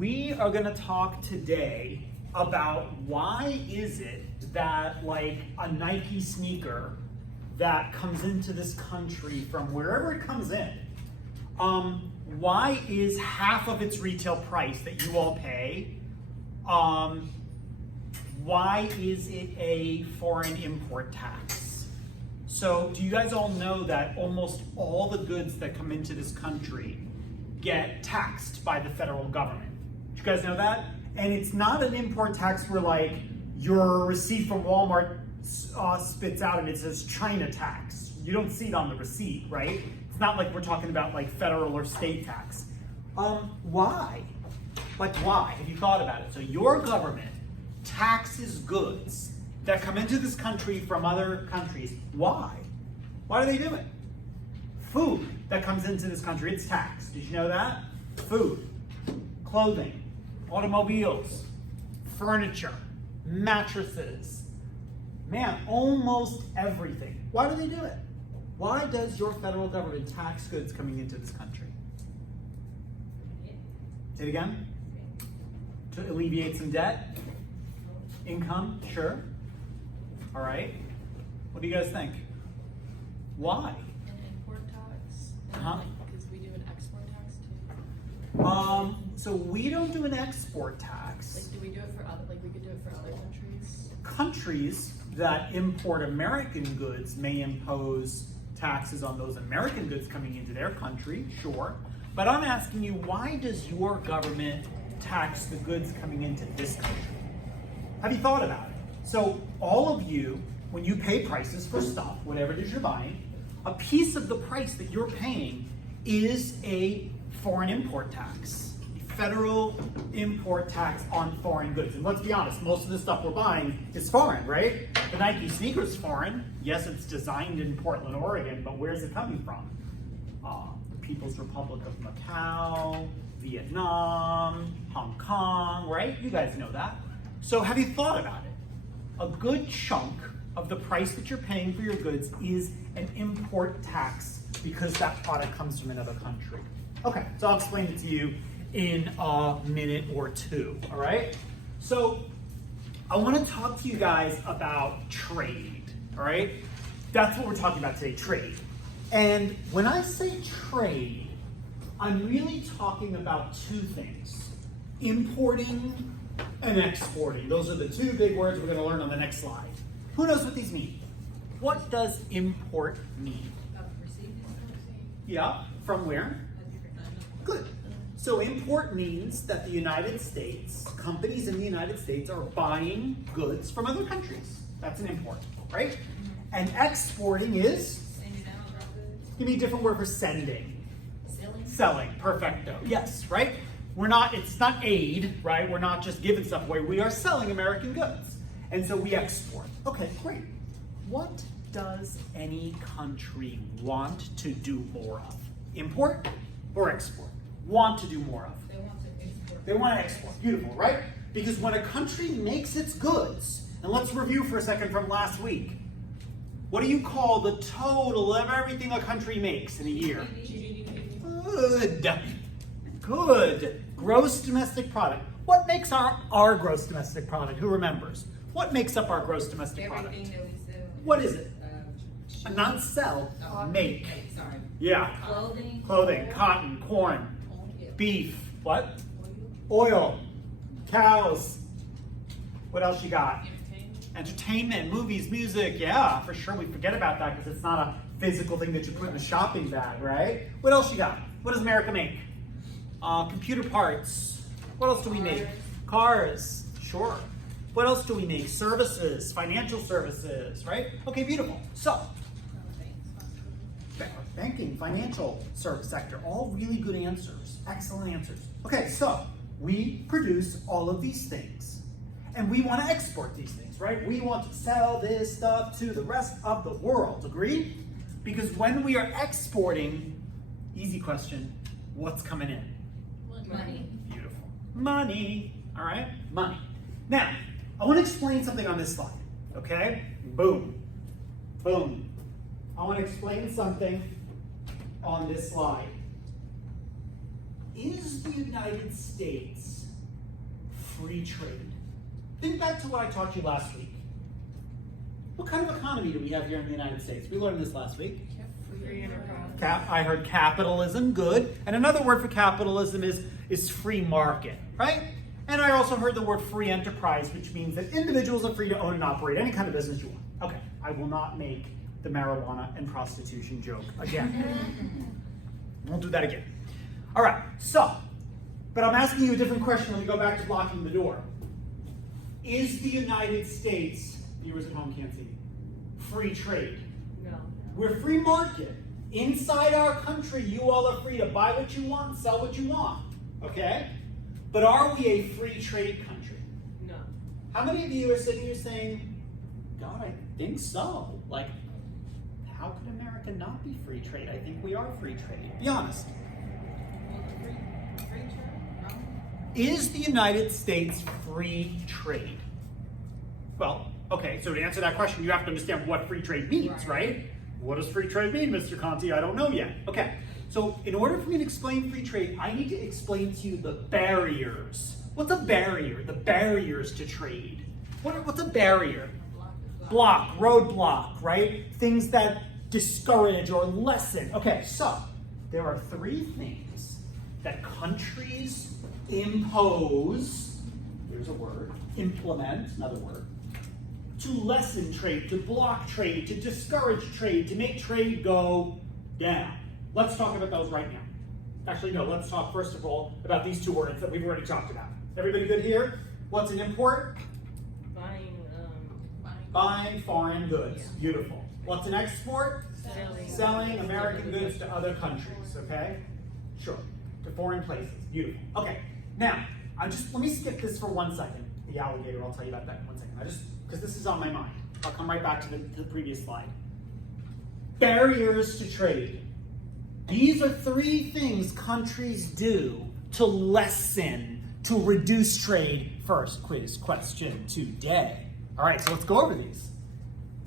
we are going to talk today about why is it that like a Nike sneaker that comes into this country from wherever it comes in, why is half of its retail price that you all pay, why is it a foreign import tax? So do you guys all know that almost all the goods that come into this country get taxed by the federal government? Do you guys know that? And it's not an import tax where like your receipt from Walmart spits out and it says China tax. You don't see it on the receipt, right? It's not like we're talking about like federal or state tax. Why? Like why? Have you thought about it? So your government taxes goods that come into this country from other countries. Why? Why do they do it? Food that comes into this country, it's taxed. Did you know that? Food, clothing, automobiles, furniture, mattresses. Man, almost everything. Why do they do it? Why does your federal government tax goods coming into this country? Say it again. To alleviate some debt? Income? Sure. All right. What do you guys think? Why? An import tax? Uh-huh. Because we do an export tax too? So we don't do an export tax. Like, do we do it for other, like we could do it for other countries? Countries that import American goods may impose taxes on those American goods coming into their country, sure. But I'm asking you, why does your government tax the goods coming into this country? Have you thought about it? So all of you, when you pay prices for stuff, whatever it is you're buying, a piece of the price that you're paying is a foreign import tax, a federal import tax on foreign goods. And let's be honest, most of the stuff we're buying is foreign, right? The Nike sneaker is foreign. Yes, it's designed in Portland, Oregon, but where's it coming from? The People's Republic of Macau, Vietnam, Hong Kong, right? You guys know that. So have you thought about it? A good chunk of the price that you're paying for your goods is an import tax because that product comes from another country. Okay, so I'll explain it to you in a minute or two, all right? So I want to talk to you guys about trade, all right? That's what we're talking about today, trade. And when I say trade, I'm really talking about two things: importing and exporting. Those are the two big words we're going to learn on the next slide. Who knows what these mean? What does import mean? Yeah, from where? Good. So import means that the United States, companies in the United States are buying goods from other countries. That's an import, right? And exporting is? Give me a different word for sending. Selling, perfecto. Yes, right? It's not aid, right? We're not just giving stuff away. We are selling American goods. And so we export. Okay, great. What does any country want to do more of? Import or export? Want to do more of? They want to export. They want to export. Beautiful, right? Because when a country makes its goods, and let's review for a second from last week. What do you call the total of everything a country makes in a year? Good. Good. Gross domestic product. What makes our gross domestic product? Who remembers? What makes up our gross domestic product? Everything that we sell. What is it? Not sell, make. Sorry. Yeah. Clothing, cotton, corn, beef. What? Oil, cows. What else you got? Entertainment, movies, music. Yeah, for sure. We forget about that because it's not a physical thing that you put in a shopping bag, right? What else you got? What does America make? Computer parts. What else do we make? Cars. Sure. What else do we make? Services, financial services, right? Okay, beautiful. So, banking, financial service sector, all really good answers. Excellent answers. Okay, so we produce all of these things and we want to export these things, right? We want to sell this stuff to the rest of the world, agree? Because when we are exporting, easy question, what's coming in? Money. Beautiful. Money, all right? Money. Now, I want to explain something on this slide, okay? Boom. Boom. I want to explain something on this slide. Is the United States free trade. Think back to what I taught you last week. What kind of economy do we have here in the United States? We learned this last week. Free enterprise. I heard capitalism, good. And another word for capitalism is free market, right? And I also heard the word free enterprise, which means that individuals are free to own and operate any kind of business you want. Okay, I will not make the marijuana and prostitution joke again. Won't do that again. All right, so, but I'm asking you a different question when we go back to blocking the door. Is the United States, viewers at home can't see, free trade? No. We're free market. Inside our country, you all are free to buy what you want, sell what you want, okay? But are we a free trade country? No. How many of you are sitting here saying, God, I think so. Like, how could America not be free trade? I think we are free trade. Be honest. Free trade? No. Is the United States free trade? Well, okay, so to answer that question, you have to understand what free trade means, right? What does free trade mean, Mr. Conti? I don't know yet. Okay, so in order for me to explain free trade, I need to explain to you the barriers. What's a barrier? The barriers to trade. What's a barrier? Block, roadblock, right? Things that discourage or lessen. Okay, so there are three things that countries impose, here's a word, implement, another word, to lessen trade, to block trade, to discourage trade, to make trade go down. Let's talk about those right now. Actually, no, let's talk first of all about these two words that we've already talked about. Everybody good here? What's an import? Buying foreign goods. Beautiful. What's an export? Selling American goods to other countries, okay? Sure. To foreign places. Beautiful. Okay. Now, let me skip this for 1 second. The alligator, I'll tell you about that in 1 second. Because this is on my mind. I'll come right back to the previous slide. Barriers to trade. These are three things countries do to lessen, to reduce trade. First quiz question today. All right, so let's go over these.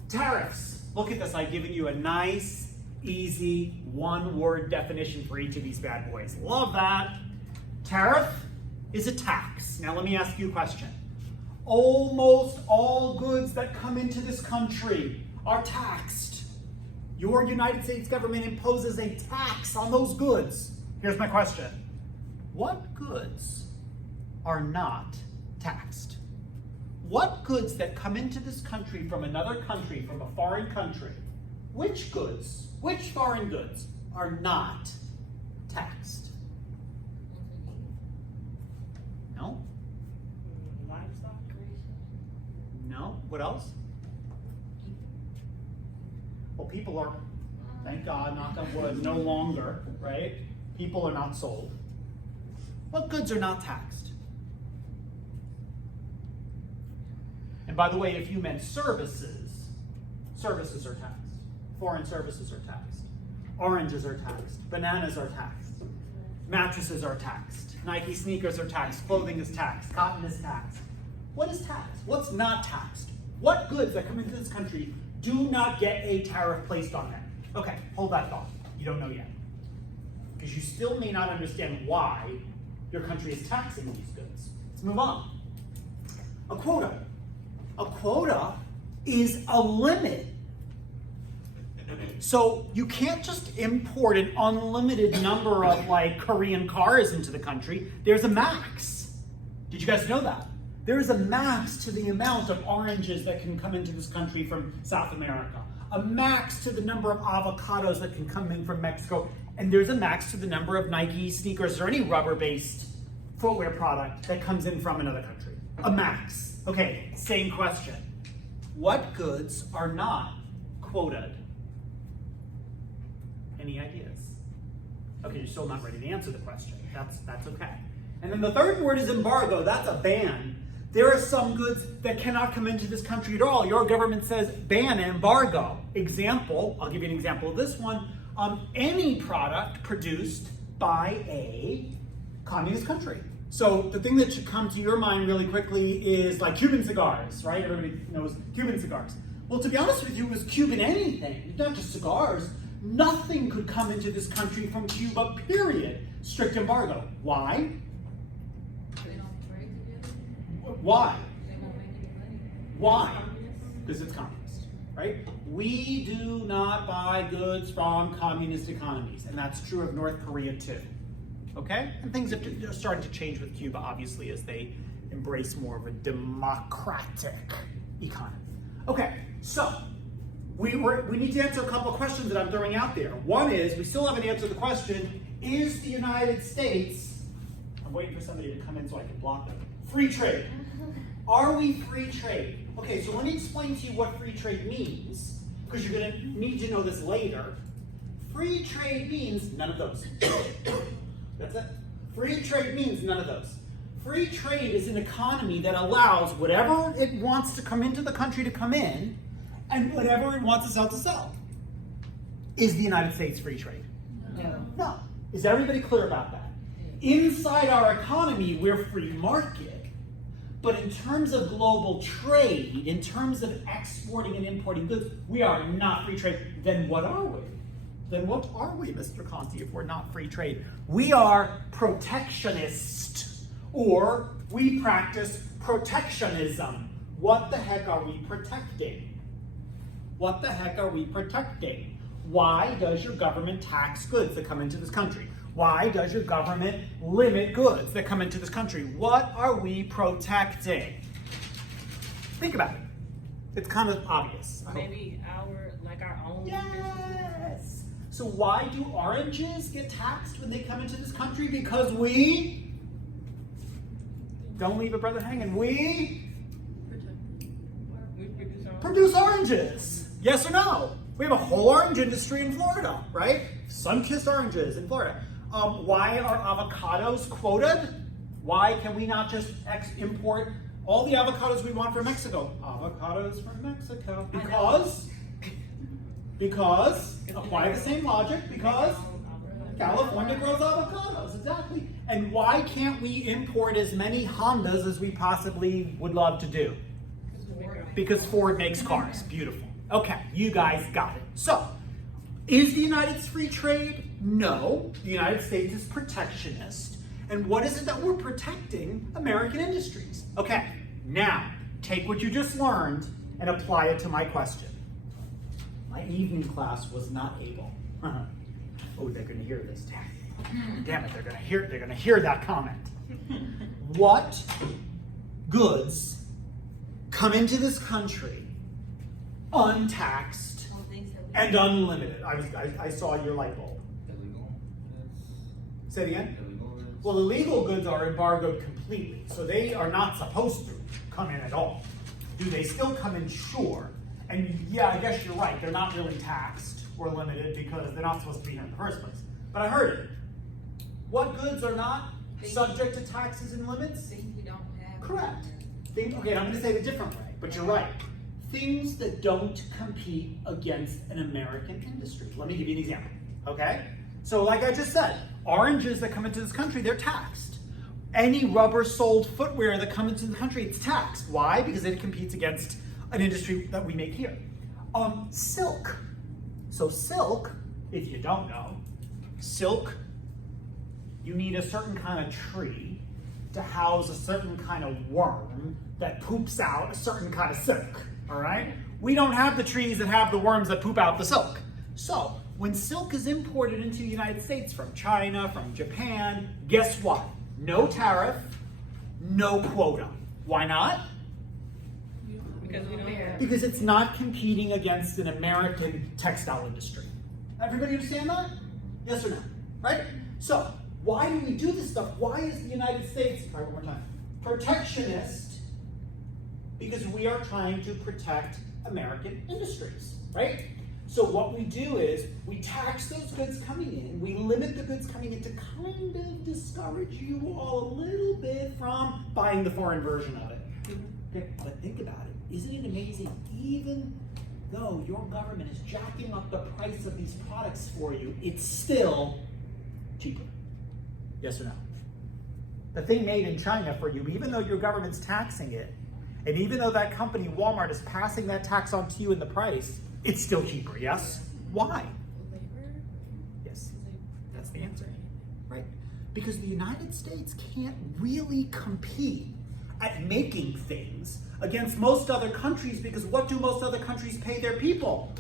Tariffs. Look at this. I've given you a nice, easy, one-word definition for each of these bad boys. Love that. Tariff is a tax. Now let me ask you a question. Almost all goods that come into this country are taxed. Your United States government imposes a tax on those goods. Here's my question. What goods are not taxed? What goods that come into this country from another country, from a foreign country, which foreign goods are not taxed? No? Livestock? No? What else? Well, people are, thank God, knock on wood, no longer, right? People are not sold. What goods are not taxed? And by the way, if you meant services are taxed. Foreign services are taxed. Oranges are taxed. Bananas are taxed. Mattresses are taxed. Nike sneakers are taxed. Clothing is taxed. Cotton is taxed. What is taxed? What's not taxed? What goods that come into this country do not get a tariff placed on them? Okay, hold that thought. You don't know yet. Because you still may not understand why your country is taxing these goods. Let's move on. A quota. A quota is a limit. So you can't just import an unlimited number of like Korean cars into the country. There's a max. Did you guys know that? There is a max to the amount of oranges that can come into this country from South America. A max to the number of avocados that can come in from Mexico. And there's a max to the number of Nike sneakers or any rubber-based footwear product that comes in from another country. A max. Okay, same question. What goods are not quoted? Any ideas? Okay, you're still not ready to answer the question. That's okay. And then the third word is embargo. That's a ban. There are some goods that cannot come into this country at all. Your government says ban, embargo. Example, I'll give you an example of this one. Any product produced by a communist country. So the thing that should come to your mind really quickly is like Cuban cigars, right? Everybody knows Cuban cigars. Well, to be honest with you, it was Cuban anything, not just cigars. Nothing could come into this country from Cuba, period. Strict embargo. Why? They don't trade together? Why? They won't make any money. Why? Because it's communist, right? We do not buy goods from communist economies, and that's true of North Korea too. Okay? And things are starting to change with Cuba, obviously, as they embrace more of a democratic economy. Okay, so we need to answer a couple of questions that I'm throwing out there. One is, we still haven't answered the question, is the United States, I'm waiting for somebody to come in so I can block them, free trade? Are we free trade? Okay, so let me explain to you what free trade means, because you're going to need to know this later. Free trade means none of those. That's it. Free trade means none of those. Free trade is an economy that allows whatever it wants to come into the country to come in, and whatever it wants to sell. Is the United States free trade? No. No. Is everybody clear about that? Inside our economy, we're free market. But in terms of global trade, in terms of exporting and importing goods, we are not free trade. Then what are we? Then what are we, Mr. Conti, if we're not free trade? We are protectionist, or we practice protectionism. What the heck are we protecting? What the heck are we protecting? Why does your government tax goods that come into this country? Why does your government limit goods that come into this country? What are we protecting? Think about it. It's kind of obvious. I hope. Maybe our own. Yes. So why do oranges get taxed when they come into this country? Because we don't leave a brother hanging. We produce oranges. Yes or no? We have a whole orange industry in Florida, right? Sun-kissed oranges in Florida. Why are avocados quoted? Why can we not just import all the avocados we want from Mexico? Avocados from Mexico. Because, apply the same logic, because California grows avocados, exactly. And why can't we import as many Hondas as we possibly would love to do? Because Ford makes cars. Beautiful. Okay, you guys got it. So, is the United States free trade? No. The United States is protectionist. And what is it that we're protecting? American industries. Okay, now, take what you just learned and apply it to my question. My evening class was not able. Oh, they're going to hear this. Damn it, they're going to hear that comment. What goods come into this country untaxed and unlimited? I saw your light bulb. Illegal. Say it again? Illegal. Well, illegal goods are embargoed completely, so they are not supposed to come in at all. Do they still come in? Sure. And yeah, I guess you're right. They're not really taxed or limited because they're not supposed to be here in the first place. But I heard it. What goods are not subject to taxes and limits? Things we don't have. Correct. Okay, I'm going to say it a different way, but you're right. Things that don't compete against an American industry. Let me give you an example, okay? So like I just said, oranges that come into this country, they're taxed. Any rubber-soled footwear that comes into the country, it's taxed. Why? Because it competes against an industry that we make here. Silk. So silk, if you don't know, silk, you need a certain kind of tree to house a certain kind of worm that poops out a certain kind of silk, all right? We don't have the trees that have the worms that poop out the silk. So when silk is imported into the United States from China, from Japan, guess what? No tariff, no quota. Why not? Because we don't have. Because it's not competing against an American textile industry. Everybody understand that? Yes or no? Right? So, why do we do this stuff? Why is the United States, try one more time, protectionist? Because we are trying to protect American industries, right? So what we do is we tax those goods coming in, we limit the goods coming in to kind of discourage you all a little bit from buying the foreign version of it. Okay, but think about it. Isn't it amazing? Even though your government is jacking up the price of these products for you, it's still cheaper. Yes or no? The thing made in China for you, even though your government's taxing it, and even though that company, Walmart, is passing that tax on to you in the price, it's still cheaper, yes? Why? Yes, that's the answer, right? Because the United States can't really compete at making things against most other countries, because what do most other countries pay their people?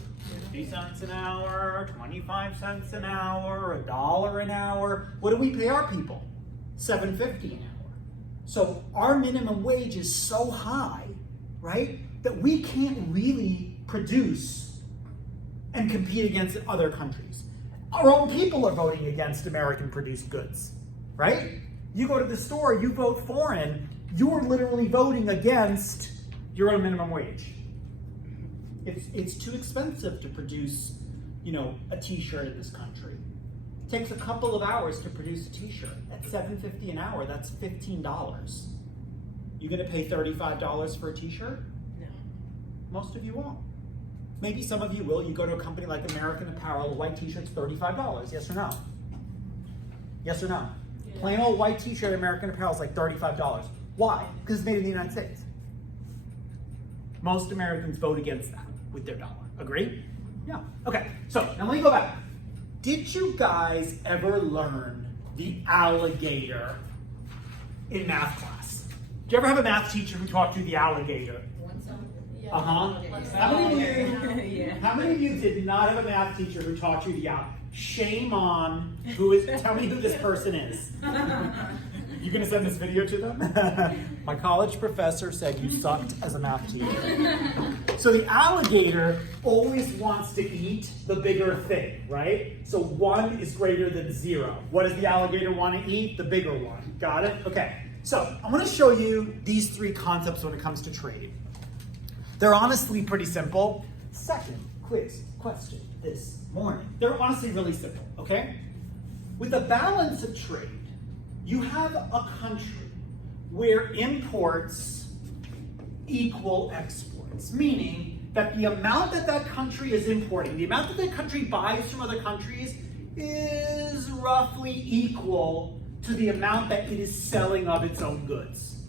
50 cents an hour, 25 cents an hour, $1 an hour. What do we pay our people? $7.50 an hour. So our minimum wage is so high, right, that we can't really produce and compete against other countries. Our own people are voting against American-produced goods, right? You go to the store, you vote foreign, you're literally voting against your own minimum wage. It's too expensive to produce, a t-shirt in this country. It takes a couple of hours to produce a t-shirt. At $7.50 an hour, that's $15. You gonna pay $35 for a t-shirt? No. Most of you won't. Maybe some of you will. You go to a company like American Apparel, a white t-shirt's $35, yes or no? Yes or no? Yeah. Plain old white t-shirt at American Apparel is like $35. Why? Because it's made in the United States. Most Americans vote against that with their dollar. Agree? Yeah. Okay, so now let me go back. Did you guys ever learn the alligator in math class? Did you ever have a math teacher who taught you the alligator? Yeah. Uh-huh. Yeah. How many of you did not have a math teacher who taught you the alligator? Shame on tell me who this person is. You gonna send this video to them? My college professor said you sucked as a math teacher. So the alligator always wants to eat the bigger thing, right? So 1 is greater than 0. What does the alligator want to eat? The bigger one. Got it? Okay. So I'm gonna show you these 3 concepts when it comes to trade. They're honestly pretty simple. Second quiz question this morning. They're honestly really simple, okay? With a balance of trade, you have a country where imports equal exports, meaning that the amount that that country is importing, the amount that that country buys from other countries is roughly equal to the amount that it is selling of its own goods.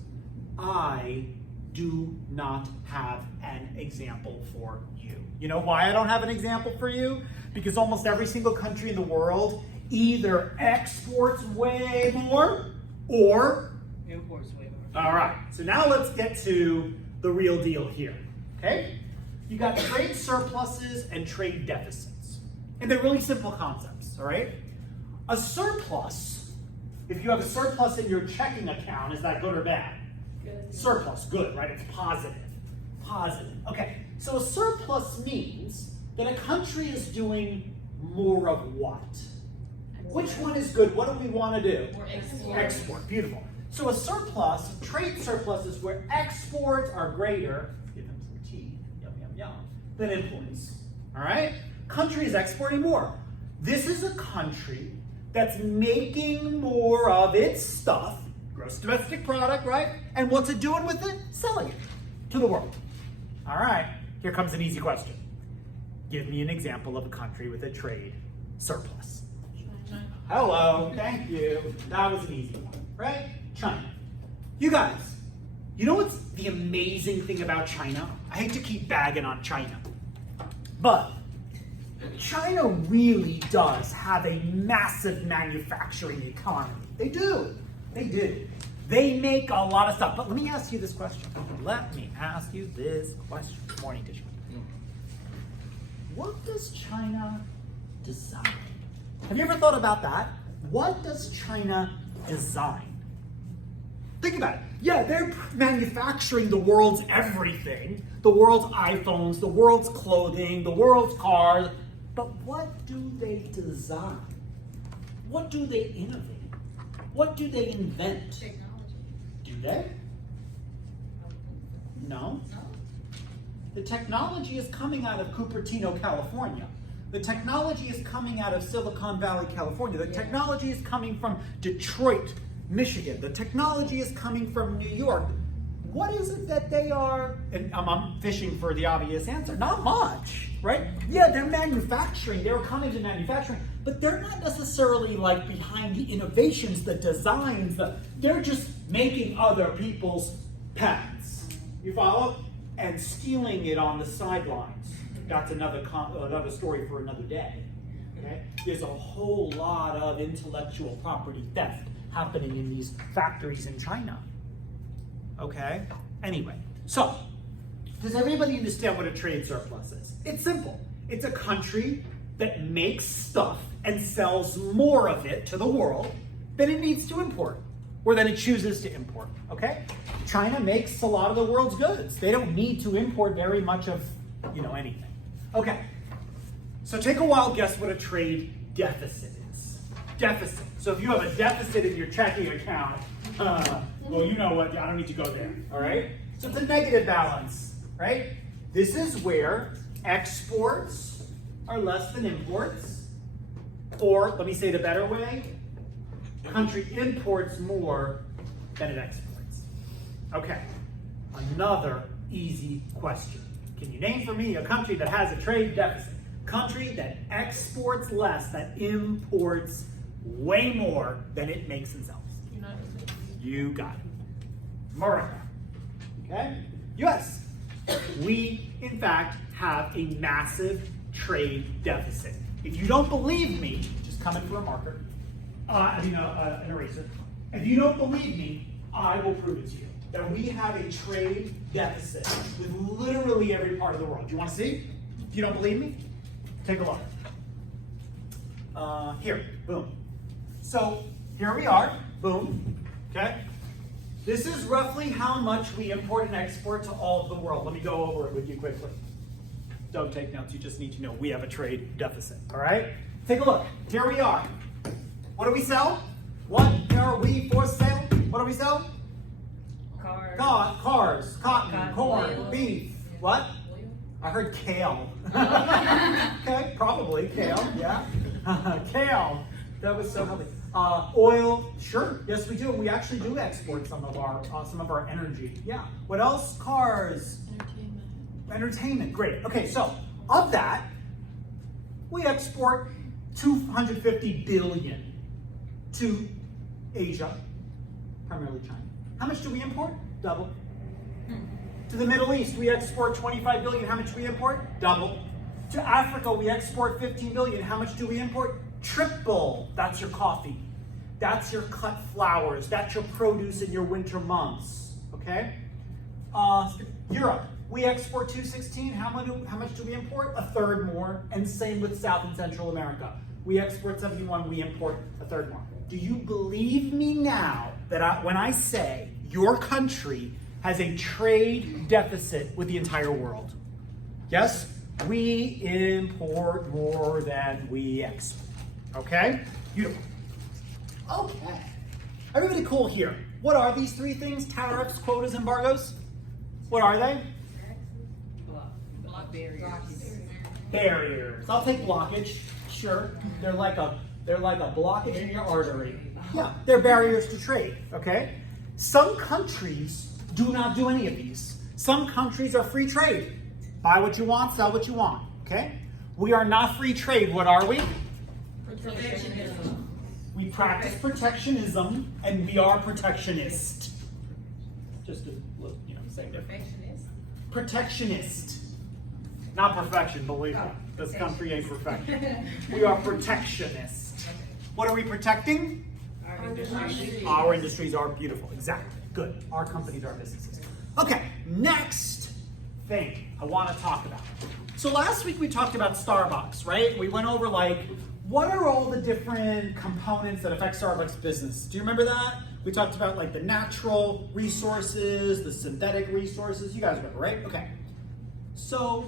I do not have an example for you. You know why I don't have an example for you? Because almost every single country in the world either exports way more or Imports way more. all right, so now let's get to the real deal here, okay? You got trade surpluses and trade deficits. And they're really simple concepts, all right? A surplus, if you have a surplus in your checking account, is that good or bad? Good. Surplus, good, right? It's positive. Positive. Okay, so a surplus means that a country is doing more of what? Which one is good? What do we want to do? Export. Beautiful. So a surplus, trade surplus, is where exports are greater, give them some tea, yum, yum, yum, than imports. All right? Country is exporting more. This is a country that's making more of its stuff, gross domestic product, right? And what's it doing with it? Selling it to the world. All right, here comes an easy question. Give me an example of a country with a trade surplus. Hello, thank you. That was an easy one, right? China. You guys, you know what's the amazing thing about China? I hate to keep bagging on China, but China really does have a massive manufacturing economy. They do. They do. They make a lot of stuff. But let me ask you this question. Good morning, Tishman. What does China design? Have you ever thought about that? What does China design? Think about it. Yeah, they're manufacturing the world's everything, the world's iPhones, the world's clothing, the world's cars, but what do they design? What do they innovate? What do they invent? Technology. Do they? No. No? The technology is coming out of Cupertino, California. The technology is coming out of Silicon Valley, California. The technology is coming from Detroit, Michigan. The technology is coming from New York. What is it that they are, and I'm fishing for the obvious answer, not much, right? Yeah, they're manufacturing, they're coming to manufacturing, but they're not necessarily like behind the innovations, the designs, they're just making other people's patents. You follow? And stealing it on the sidelines. That's another story for another day. Okay? There's a whole lot of intellectual property theft happening in these factories in China. okay? Anyway, so does everybody understand what a trade surplus is? It's simple. It's a country that makes stuff and sells more of it to the world than it needs to import, or than it chooses to import, okay? China makes a lot of the world's goods. They don't need to import very much of, anything. Okay, so take a wild guess what a trade deficit is. Deficit. So if you have a deficit in your checking account, well, you know what, I don't need to go there, all right? So it's a negative balance, right? This is where exports are less than imports, or let me say it a better way, the country imports more than it exports. Okay, another easy question. Can you name for me a country that has a trade deficit? Country that exports less, that imports way more than it makes and sells. United States. You got it. America. Okay? US. We, in fact, have a massive trade deficit. If you don't believe me, just come in for a marker. An eraser. If you don't believe me, I will prove it to you. That we have a trade deficit with literally every part of the world. Do you want to see? If you don't believe me, take a look. Here, boom. So here we are, boom, okay? This is roughly how much we import and export to all of the world. Let me go over it with you quickly. Don't take notes, you just need to know we have a trade deficit, all right? Take a look, here we are. What do we sell? What are we for sale? What do we sell? Cars. Cars, cotton, Cotton, corn, oil. beef. What? Oil. I heard kale. Okay, probably kale, yeah. Kale, that was so healthy. Oil, sure, yes we do. We actually do export some of our energy. Yeah. What else? Cars, entertainment. Great. Okay, so of that, we export 250 billion to Asia, primarily China. How much do we import? Double. To the Middle East, we export 25 billion. How much do we import? Double. To Africa, we export 15 billion. How much do we import? Triple. That's your coffee. That's your cut flowers. That's your produce in your winter months. Okay? Europe, we export 216. How much do we import? A third more. And same with South and Central America. We export 71. We import a third more. Do you believe me now that when I say your country has a trade deficit with the entire world? Yes? We import more than we export. Okay? Beautiful. Okay. Everybody cool here. What are these three things? Tariffs, quotas, embargoes? What are they? Block barriers. Barriers. I'll take blockage. Sure. They're like a blockage in your artery. Yeah, they're barriers to trade, okay? Some countries do not do any of these. Some countries are free trade. Buy what you want, sell what you want, okay? We are not free trade. What are we? Protectionism. We practice protectionism, and we are protectionist. Just a little, same difference. Protectionist. Not perfection, believe me. This country ain't perfection. We are protectionist. What are we protecting? Our industries are beautiful. Exactly. Good. Our companies, our businesses. Okay, next thing I want to talk about. So last week we talked about Starbucks, right? We went over what are all the different components that affect Starbucks business? Do you remember that? We talked about the natural resources, the synthetic resources. You guys remember, right? Okay. So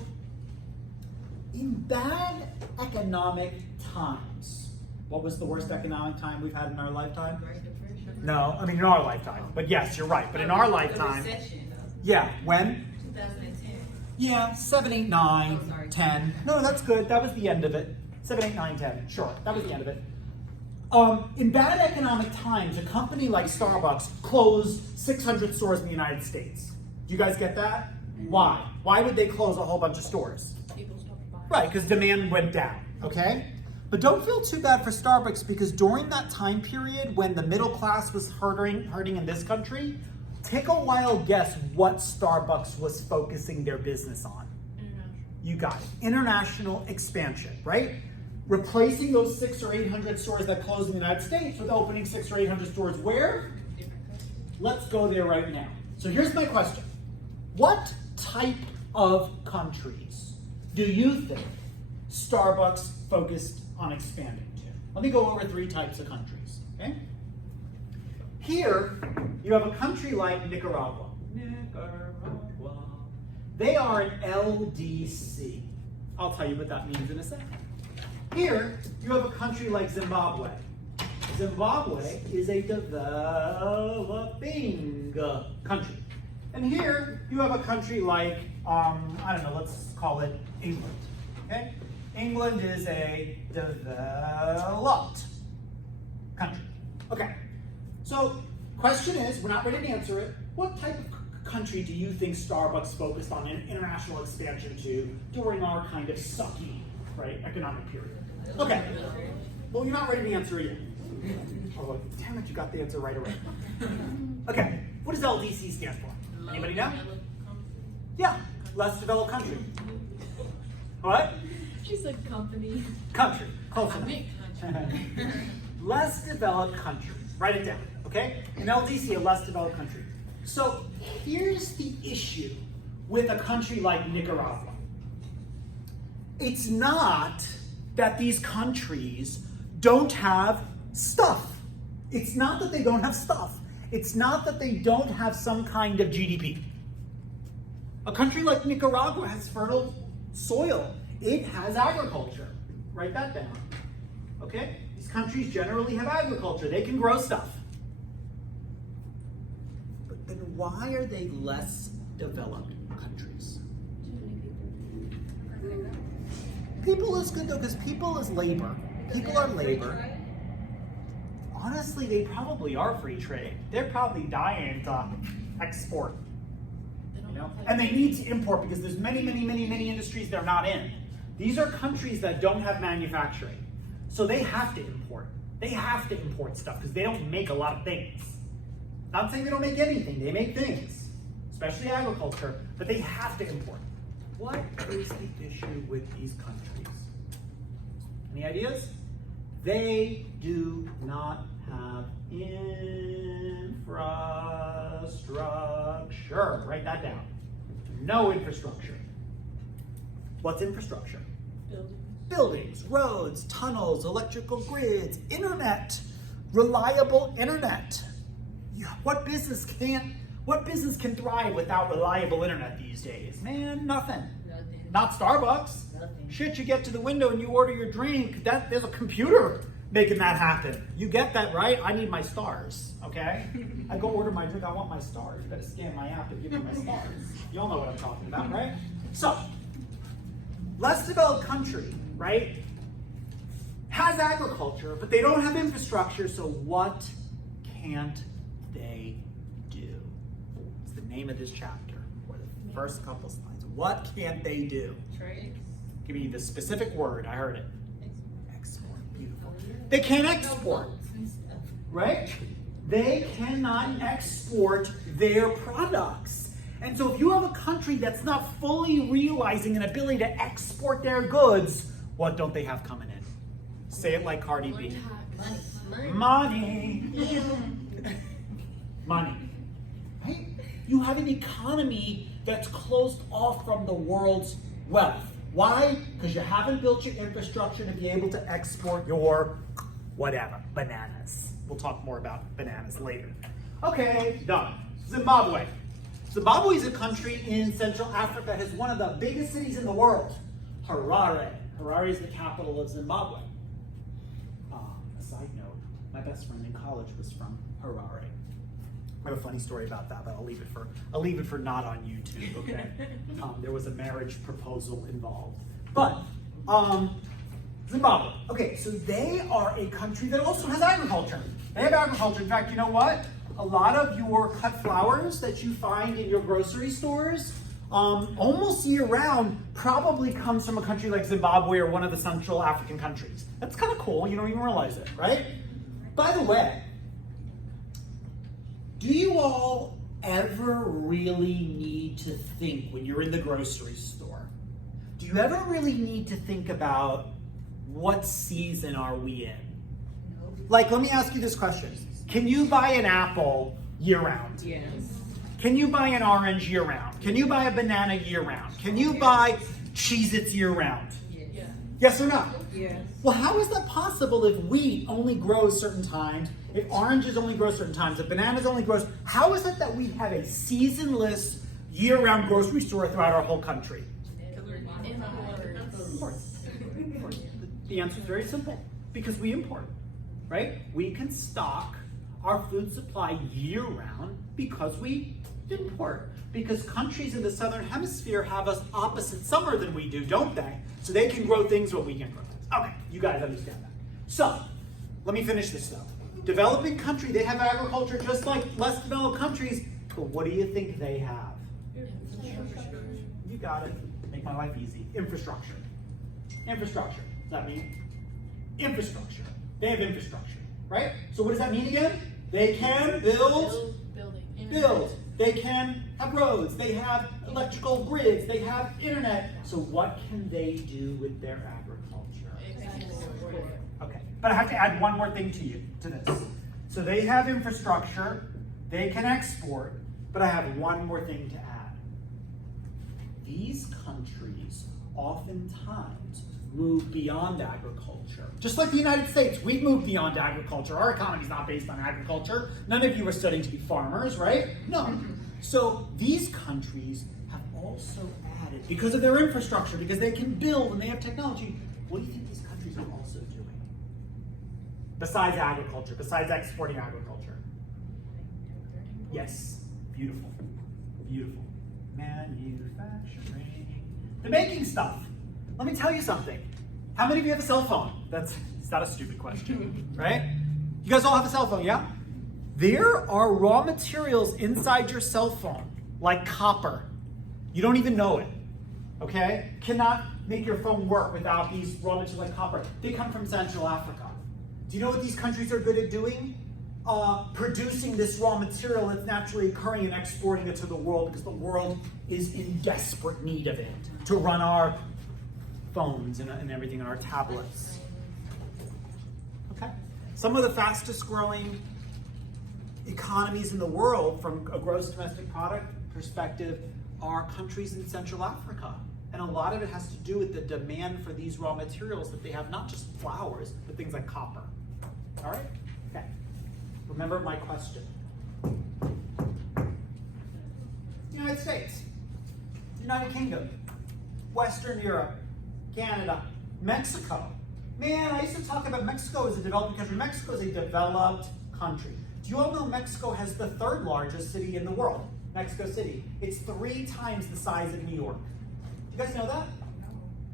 in bad economic times, what was the worst economic time we've had in our lifetime? Great Depression. No, I mean in our lifetime. But yes, you're right. But in our lifetime, The recession. yeah, when? 2010. Yeah, 7, 8, 9, Oh, sorry. 10. No, that's good. That was the end of it. 7, 8, 9, 10. Sure, that was the end of it. In bad economic times, a company like Starbucks closed 600 stores in the United States. Do you guys get that? Why? Why would they close a whole bunch of stores? People stopped buying. Right, because demand went down, okay? But don't feel too bad for Starbucks, because during that time period when the middle class was hurting in this country, take a wild guess what Starbucks was focusing their business on. You got it. International expansion, right? Replacing those 600 or 800 stores that closed in the United States with opening 600 or 800 stores where? Different countries. Let's go there right now. So here's my question. What type of countries do you think Starbucks focused on expanding to? Let me go over 3 types of countries, okay? Here, you have a country like Nicaragua. They are an LDC. I'll tell you what that means in a second. Here, you have a country like Zimbabwe. Zimbabwe is a developing country. And here, you have a country like, I don't know, let's call it England, okay? England is a developed country. Okay, so question is, we're not ready to answer it, what type of country do you think Starbucks focused on an international expansion to during our kind of sucky, right, economic period? Okay, well, you're not ready to answer it yet. Oh, damn it, you got the answer right away. Okay, what does LDC stand for? Anybody know? Yeah, less developed country. What? She said company. Country, close enough. Less developed country. Write it down, okay? An LDC, a less developed country. So here's the issue with a country like Nicaragua. It's not that these countries don't have stuff. It's not that they don't have stuff. It's not that they don't have some kind of GDP. A country like Nicaragua has fertile soil. It has agriculture. Write that down. Okay? These countries generally have agriculture. They can grow stuff. But then why are they less developed countries? People is good though, because people is labor. People are labor. Honestly, they probably are free trade. They're probably dying to export. You know? And they need to import because there's many industries they're not in. These are countries that don't have manufacturing. So they have to import. They have to import stuff because they don't make a lot of things. Not saying they don't make anything, they make things, especially agriculture, but they have to import. What is the issue with these countries? Any ideas? They do not have infrastructure. Write that down. No infrastructure. What's infrastructure? Buildings, roads, tunnels, electrical grids, internet, reliable internet. What business can thrive without reliable internet these days? Man, nothing. Not Starbucks. Nothing. Shit, you get to the window and you order your drink. There's a computer making that happen. You get that, right? I need my stars, okay? I go order my drink, I want my stars. You better scan my app and give me my stars. You all know what I'm talking about, right? So, less developed country, right, has agriculture, but they don't have infrastructure, so what can't they do? It's the name of this chapter, or the first couple slides. What can't they do? Trade. Give me the specific word, I heard it. Export, beautiful. They can't export, right? They cannot export their products. And so if you have a country that's not fully realizing an ability to export their goods, what don't they have coming in? Say it like Cardi B. Money. Money. Right? You have an economy that's closed off from the world's wealth. Why? Because you haven't built your infrastructure to be able to export your whatever, bananas. We'll talk more about bananas later. Okay, done. Zimbabwe. Zimbabwe is a country in Central Africa, has one of the biggest cities in the world, Harare. Harare is the capital of Zimbabwe. A side note, my best friend in college was from Harare. I have a funny story about that, but I'll leave it for not on YouTube, okay? There was a marriage proposal involved. But, Zimbabwe. Okay, so they are a country that also has agriculture. They have agriculture. In fact, you know what? A lot of your cut flowers that you find in your grocery stores, almost year round, probably comes from a country like Zimbabwe or one of the Central African countries. That's kind of cool. You don't even realize it, right? By the way, do you all ever really need to think when you're in the grocery store? Do you ever really need to think about what season are we in? Like, let me ask you this question. Can you buy an apple year round? Yes. Can you buy an orange year round? Can you buy a banana year round? Can you buy Cheez-Its year round? Yeah. Yes or no? Yes. Well, how is that possible if wheat only grows certain times, if oranges only grow certain times, if bananas only grows? How is it that we have a seasonless, year-round grocery store throughout our whole country? Import. The answer is very simple. Because we import, right? We can stock our food supply year-round because we import. Because countries in the southern hemisphere have us opposite summer than we do, don't they? So they can grow things what we can grow things. Okay, you guys understand that. So, let me finish this though. Developing country, they have agriculture just like less developed countries, but what do you think they have? You got it. Make my life easy. Infrastructure. Infrastructure. Does that mean? Infrastructure. They have infrastructure, right? So what does that mean again? They can build. They can have roads. They have electrical grids. They have internet. So what can they do with their agriculture? Okay, but I have to add one more thing to this. So they have infrastructure. They can export, but I have one more thing to add. These countries oftentimes move beyond agriculture. Just like the United States, we've moved beyond agriculture. Our economy is not based on agriculture. None of you are studying to be farmers, right? No. So these countries have also added, because of their infrastructure, because they can build and they have technology, what do you think these countries are also doing? Besides agriculture, besides exporting agriculture? Yes, beautiful, beautiful. Manufacturing. They're making stuff. Let me tell you something. How many of you have a cell phone? It's not a stupid question, right? You guys all have a cell phone, yeah? There are raw materials inside your cell phone, like copper. You don't even know it, okay? Cannot make your phone work without these raw materials like copper. They come from Central Africa. Do you know what these countries are good at doing? Producing this raw material that's naturally occurring and exporting it to the world because the world is in desperate need of it to run our phones and everything on our tablets. Okay. Some of the fastest growing economies in the world from a gross domestic product perspective are countries in Central Africa. And a lot of it has to do with the demand for these raw materials that they have, not just flowers, but things like copper. All right? Okay. Remember my question. United States, United Kingdom, Western Europe, Canada, Mexico. Man, I used to talk about Mexico as a developing country. Mexico is a developed country. Do you all know Mexico has the third largest city in the world? Mexico City. It's 3 times the size of New York. Do you guys know that?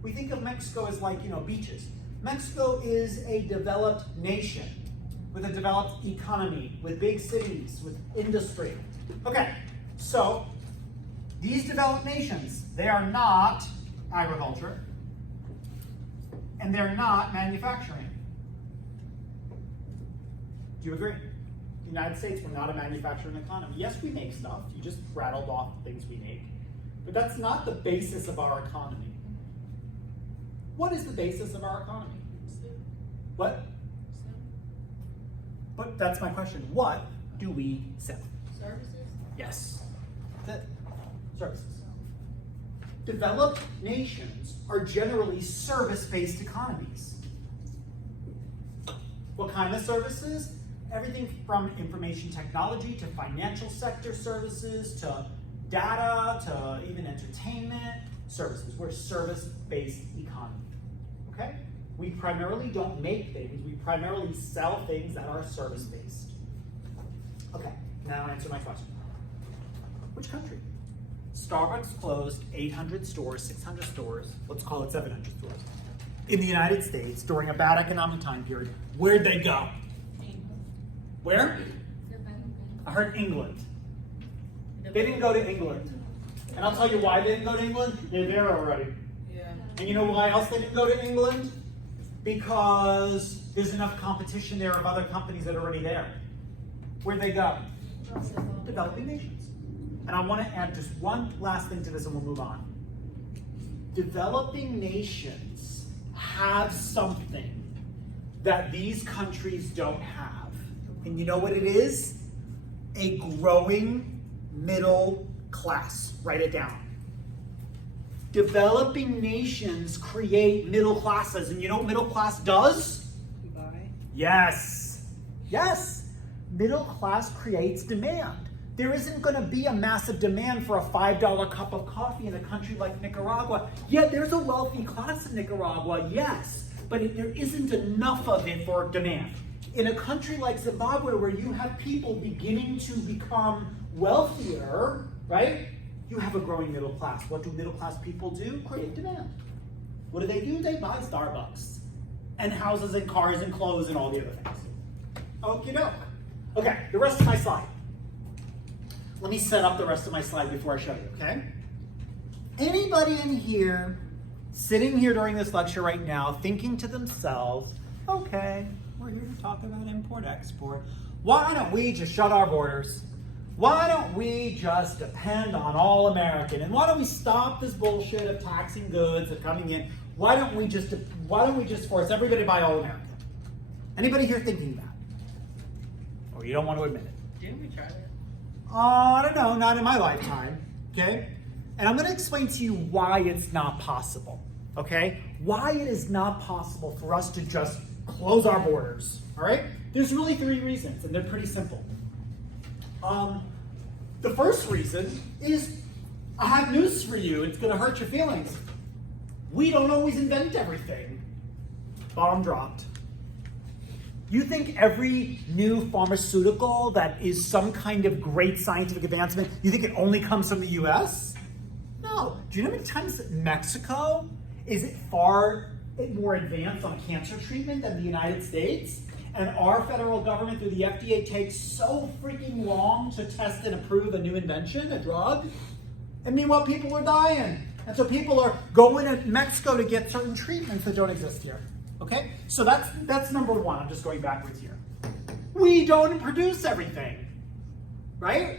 We think of Mexico as like, beaches. Mexico is a developed nation with a developed economy, with big cities, with industry. Okay, so these developed nations, they are not agriculture, and they're not manufacturing. Do you agree? The United States, we're not a manufacturing economy. Yes, we make stuff. You just rattled off the things we make. But that's not the basis of our economy. What is the basis of our economy? What? But that's my question. What do we sell? Services? Yes. That's it. Services. Developed nations are generally service-based economies. What kind of services? Everything from information technology to financial sector services to data to even entertainment services. We're a service-based economy. Okay? We primarily don't make things. We primarily sell things that are service-based. Okay, now answer my question. Which country? Starbucks closed 800 stores, 600 stores, let's call it 700 stores, in the United States during a bad economic time period. Where'd they go? Where? I heard England. They didn't go to England. And I'll tell you why they didn't go to England. They're there already. Yeah. And you know why else they didn't go to England? Because there's enough competition there of other companies that are already there. Where'd they go? Developing nations. And I want to add just one last thing to this and we'll move on. Developing nations have something that these countries don't have. And you know what it is? A growing middle class. Write it down. Developing nations create middle classes. And you know what middle class does? Buy. Yes. Yes. Middle class creates demand. There isn't going to be a massive demand for a $5 cup of coffee in a country like Nicaragua. Yeah, there's a wealthy class in Nicaragua, yes, but there isn't enough of it for demand. In a country like Zimbabwe, where you have people beginning to become wealthier, right? You have a growing middle class. What do middle class people do? Create demand. What do? They buy Starbucks and houses and cars and clothes and all the other things. Okie doke. Okay, the rest of my slide. Let me set up the rest of my slide before I show you, okay? Anybody in here, sitting here during this lecture right now, thinking to themselves, okay, we're here to talk about import-export. Why don't we just shut our borders? Why don't we just depend on all American? And why don't we stop this bullshit of taxing goods that are coming in? Why don't we just force everybody to buy all American? Anybody here thinking that? Or you don't want to admit it? Didn't we try that? I don't know, not in my lifetime, okay? And I'm going to explain to you why it's not possible, okay? Why it is not possible for us to just close our borders, all right? There's really 3 reasons, and they're pretty simple. The first reason is, I have news for you, it's going to hurt your feelings. We don't always invent everything. Bomb dropped. You think every new pharmaceutical that is some kind of great scientific advancement, you think it only comes from the US? No. Do you know how many times that Mexico is far more advanced on cancer treatment than the United States? And our federal government through the FDA takes so freaking long to test and approve a new invention, a drug? And meanwhile, people are dying. And so people are going to Mexico to get certain treatments that don't exist here. Okay, so that's number 1. I'm just going backwards here. We don't produce everything, right?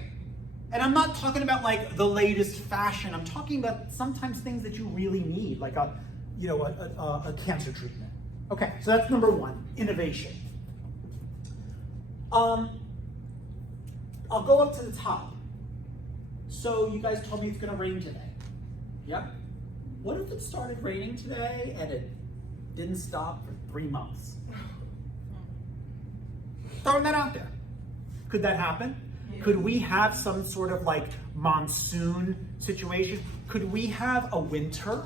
And I'm not talking about like the latest fashion. I'm talking about sometimes things that you really need, like a cancer treatment. Okay, so that's number 1, innovation. I'll go up to the top. So you guys told me it's going to rain today. Yeah? What if it started raining today and it didn't stop for 3 months? Throwing that out there. Could that happen? Yeah. Could we have some sort of like monsoon situation? Could we have a winter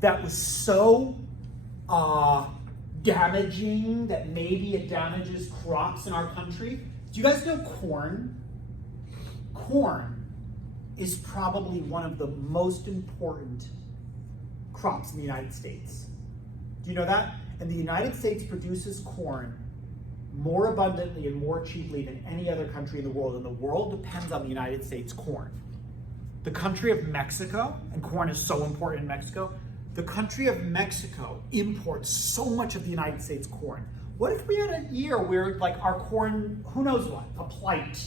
that was so damaging that maybe it damages crops in our country? Do you guys know corn? Corn is probably one of the most important crops in the United States. Do you know that? And the United States produces corn more abundantly and more cheaply than any other country in the world. And the world depends on the United States corn. The country of Mexico, and corn is so important in Mexico, the country of Mexico imports so much of the United States corn. What if we had a year where like our corn, who knows what, a blight,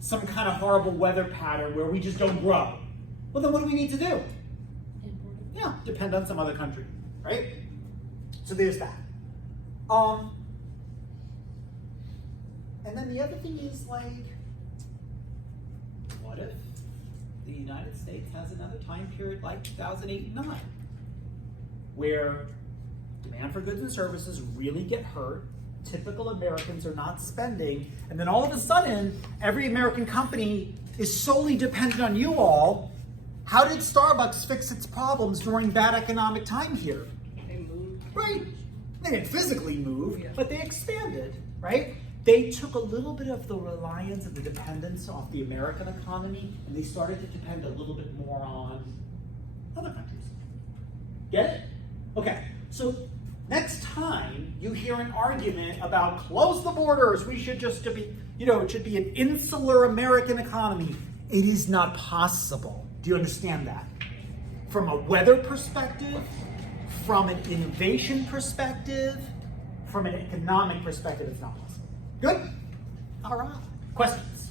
some kind of horrible weather pattern where we just don't grow? Well, then what do we need to do? Yeah, depend on some other country, right? So there's that. And then the other thing is like, what if the United States has another time period like 2008 and 9, where demand for goods and services really get hurt, typical Americans are not spending, and then all of a sudden, every American company is solely dependent on you all. How did Starbucks fix its problems during bad economic time here? They moved. Right. They didn't physically move, Yeah. but they expanded, right? They took a little bit of the reliance and the dependence off the American economy, and they started to depend a little bit more on other countries. Get it? Okay, so next time you hear an argument about close the borders, we should just be, it should be an insular American economy. It is not possible. Do you understand that? From a weather perspective, from an innovation perspective, from an economic perspective, it's not possible. Good? All right. Questions?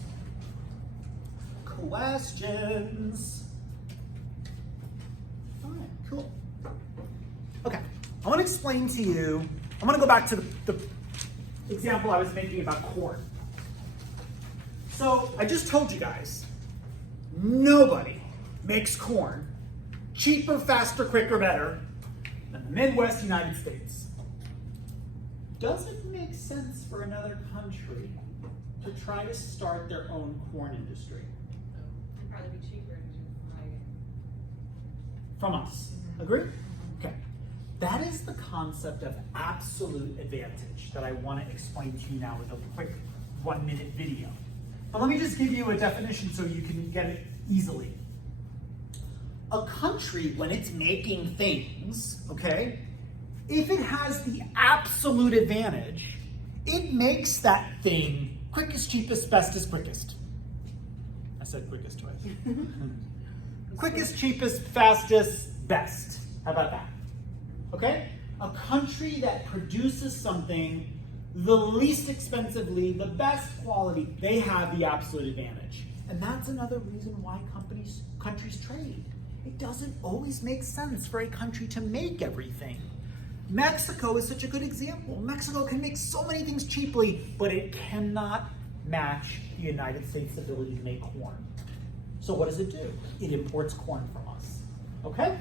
Questions? All right, cool. Okay, I want to explain to you, I'm going to go back to the example I was making about corn, So I just told you guys, nobody makes corn cheaper, faster, quicker, better than the Midwest United States. Does it make sense for another country to try to start their own corn industry? It'd probably be cheaper to buy it. From us. Agree? Okay. That is the concept of absolute advantage that I want to explain to you now with a quick 1-minute video. But let me just give you a definition so you can get it easily. A country, when it's making things, okay, if it has the absolute advantage, it makes that thing quickest, cheapest, bestest, quickest. I said quickest twice. Quickest, cheapest, fastest, best. How about that? Okay? A country that produces something the least expensively, the best quality, they have the absolute advantage. And that's another reason why countries trade. It doesn't always make sense for a country to make everything. Mexico is such a good example. Mexico can make so many things cheaply, but it cannot match the United States' ability to make corn. So what does it do? It imports corn from us. Okay?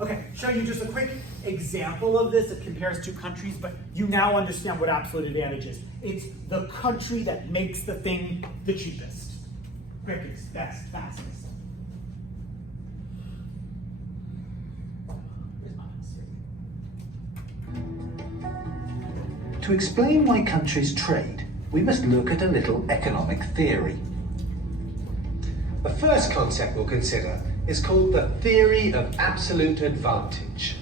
Okay, show you just a quick example of this. It compares two countries, but you now understand what absolute advantage is. It's the country that makes the thing the cheapest, quickest, best, fastest. Where's my mouse? To explain why countries trade, we must look at a little economic theory. The first concept we'll consider is called the theory of absolute advantage.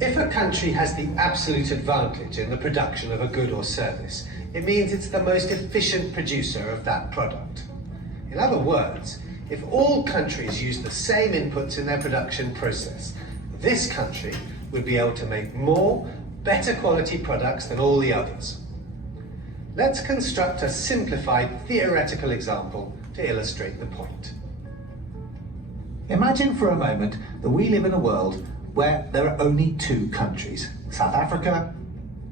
If a country has the absolute advantage in the production of a good or service, it means it's the most efficient producer of that product. In other words, if all countries use the same inputs in their production process, this country would be able to make more, better quality products than all the others. Let's construct a simplified theoretical example to illustrate the point. Imagine for a moment that we live in a world where there are only two countries, South Africa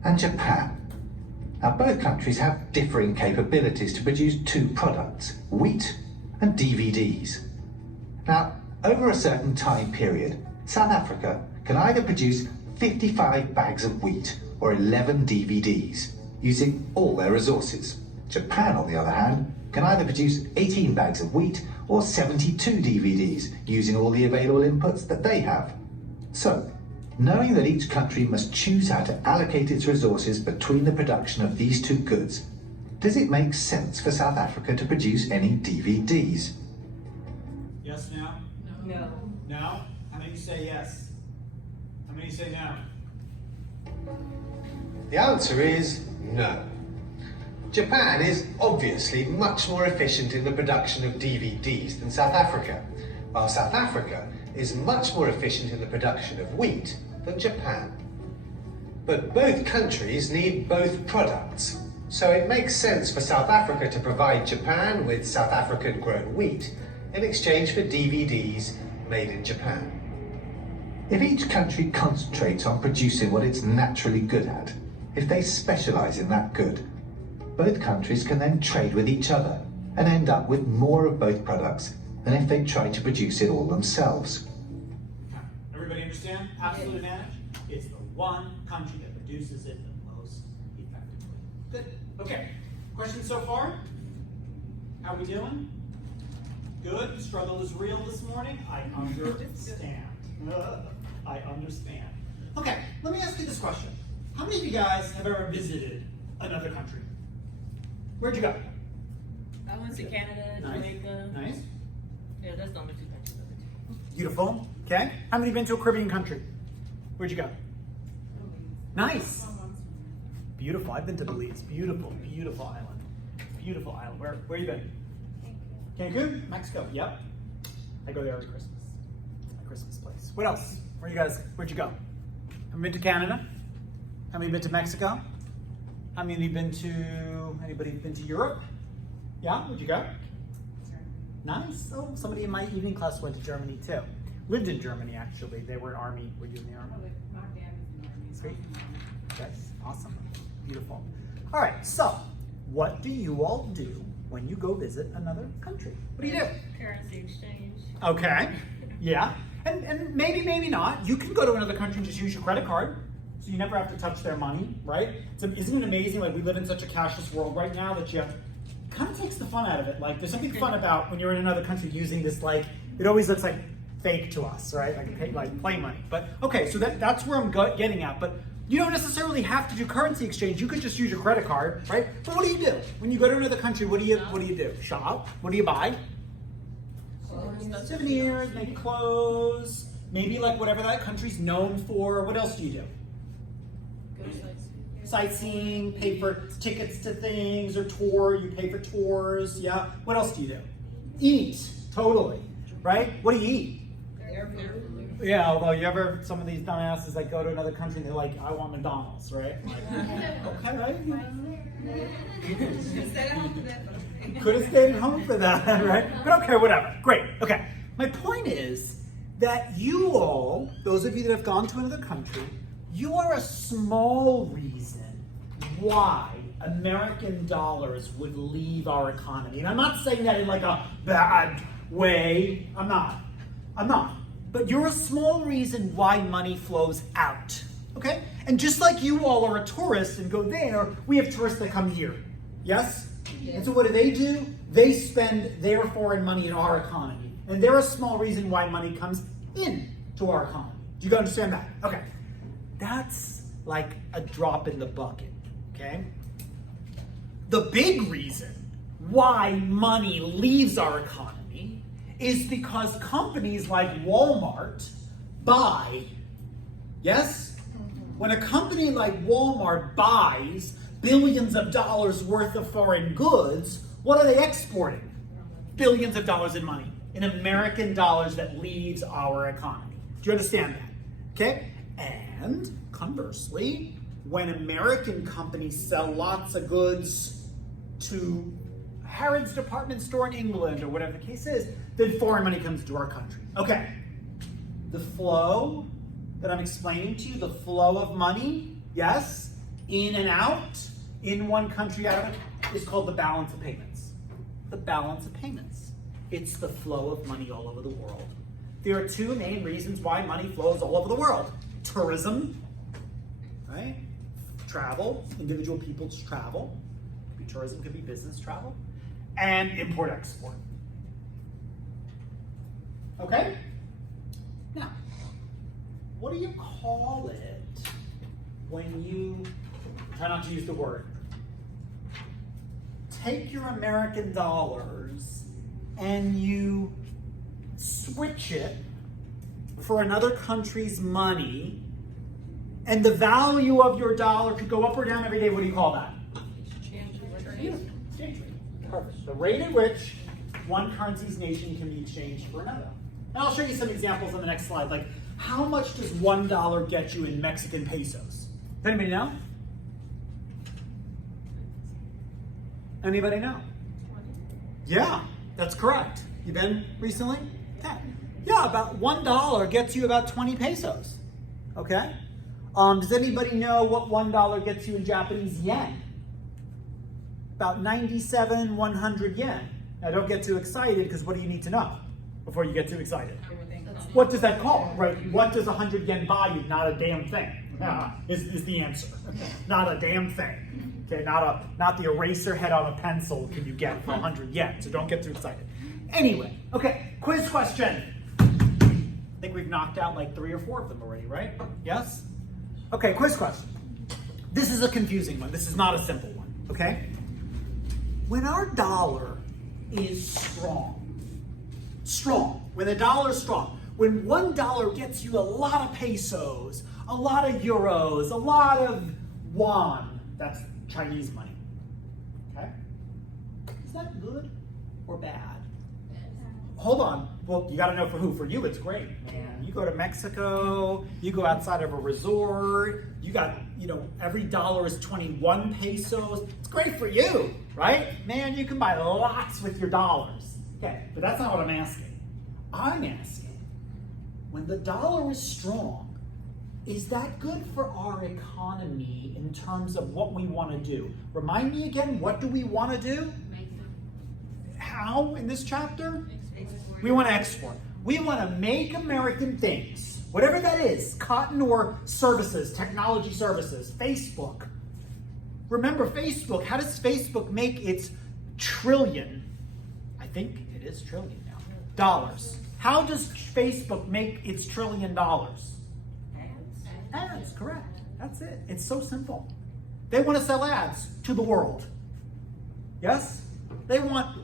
and Japan. Now, both countries have differing capabilities to produce two products, wheat and DVDs. Now, over a certain time period, South Africa can either produce 55 bags of wheat or 11 DVDs, using all their resources. Japan, on the other hand, can either produce 18 bags of wheat or 72 DVDs, using all the available inputs that they have. So, knowing that each country must choose how to allocate its resources between the production of these two goods, does it make sense for South Africa to produce any DVDs? Yes, now? No. No? How many say yes? How many say no? The answer is no. Japan is obviously much more efficient in the production of DVDs than South Africa, while South Africa is much more efficient in the production of wheat than Japan. But both countries need both products, so it makes sense for South Africa to provide Japan with South African grown wheat in exchange for DVDs made in Japan. If each country concentrates on producing what it's naturally good at, if they specialize in that good, both countries can then trade with each other and end up with more of both products than if they tried to produce it all themselves. Everybody understand? Absolute advantage? It's the one country that produces it the most effectively. Good. Okay. Questions so far? How are we doing? Good. Struggle is real this morning? I understand. I understand. Okay, let me ask you this question. How many of you guys have ever visited another country? Where'd you go? I went to Canada, Jamaica. Nice. Yeah, that's the only two countries I've been to. Beautiful. Okay. How many been to a Caribbean country? Where'd you go? Nice. Beautiful. I've been to Belize. Beautiful, beautiful island. Beautiful island. Where you been? Cancun? Mexico. Yep. I go there every Christmas. It's my Christmas place. What else? Where'd you go? Have you been to Canada? How many been to Mexico? How many anybody been to Europe? Yeah, where'd you go? Nice. Oh, somebody in my evening class went to Germany too. Lived in Germany actually. They were Army. Were you in the Army? My dad was in the Army. Sweet. Yes. Awesome. Beautiful. All right. So what do you all do when you go visit another country? What do you do? Currency exchange. Okay, yeah. And maybe not. You can go to another country and just use your credit card, so you never have to touch their money, right? So isn't it amazing, like we live in such a cashless world right now that you kind of takes the fun out of it. Like there's something fun about when you're in another country using this, like, it always looks like fake to us, right? Like play money. But okay, so that's where I'm getting at. But you don't necessarily have to do currency exchange. You could just use your credit card, right? But what do you do? When you go to another country, what do you do? Shop? What do you buy? Souvenirs, maybe clothes, maybe like whatever that country's known for. What else do you do? Go to sightseeing. Sightseeing, pay for tickets to things or tour, you pay for tours, yeah. What else do you do? Eat, totally, right? What do you eat? Airport. Yeah, although some of these dumbasses that go to another country and they're like, I want McDonald's, right? Like, okay. Could have stayed at home for that, right? But okay, whatever. Great. Okay. My point is that you all, those of you that have gone to another country, you are a small reason why American dollars would leave our economy. And I'm not saying that in like a bad way. I'm not. But you're a small reason why money flows out. Okay? And just like you all are a tourist and go there, we have tourists that come here. Yes? And so what do? They spend their foreign money in our economy. And they're a small reason why money comes in to our economy. Do you understand that? Okay. That's like a drop in the bucket. Okay? The big reason why money leaves our economy is because companies like Walmart buy. Yes? When a company like Walmart buys billions of dollars worth of foreign goods, what are they exporting? Billions of dollars in money, in American dollars that leaves our economy. Do you understand that? Okay? And conversely, when American companies sell lots of goods to Harrods department store in England or whatever the case is, then foreign money comes to our country. Okay. The flow that I'm explaining to you, the flow of money, yes, in and out, in one country, out of it, is called the balance of payments. The balance of payments. It's the flow of money all over the world. There are two main reasons why money flows all over the world. Tourism, right? Travel, individual people's travel. Could be tourism, could be business travel. And import-export. Okay? Now, what do you call it when you, try not to use the word, take your American dollars and you switch it for another country's money, and the value of your dollar could go up or down every day? What do you call that? Exchange rate. Perfect. The rate at which one currency's nation can be exchanged for another. Now I'll show you some examples on the next slide. Like, how much does $1 get you in Mexican pesos? Does anybody know? Anybody know? 20. Yeah, that's correct. You been recently? Okay. Yeah, about $1 gets you about 20 pesos. Okay? Does anybody know what $1 gets you in Japanese yen? About 97, 100 yen. Now don't get too excited, because what do you need to know before you get too excited? What does that call, right? What does 100 yen buy you? Not a damn thing. Is the answer. Not a damn thing. Okay, not the eraser head on a pencil can you get for 100 yen. So don't get too excited. Anyway, okay, quiz question. I think we've knocked out like 3 or 4 of them already, right? Yes? Okay, quiz question. This is a confusing one. This is not a simple one, okay? When our dollar is strong, when the dollar is strong, when $1 gets you a lot of pesos, a lot of euros, a lot of yuan, that's Chinese money, okay? Is that good or bad? Hold on. Well, you got to know for who. For you, it's great, man. You go to Mexico, you go outside of a resort, you got, every dollar is 21 pesos. It's great for you, right? Man, you can buy lots with your dollars. Okay, but that's not what I'm asking. I'm asking, when the dollar is strong, is that good for our economy in terms of what we want to do? Remind me again, what do we want to do? How in this chapter? We want to export. We want to make American things, whatever that is, cotton or services, technology services, Facebook. Remember Facebook, how does Facebook make its trillion, I think it is trillion now, dollars? How does Facebook make its $1 trillion? Ads, correct. That's it. It's so simple. They want to sell ads to the world. Yes? They want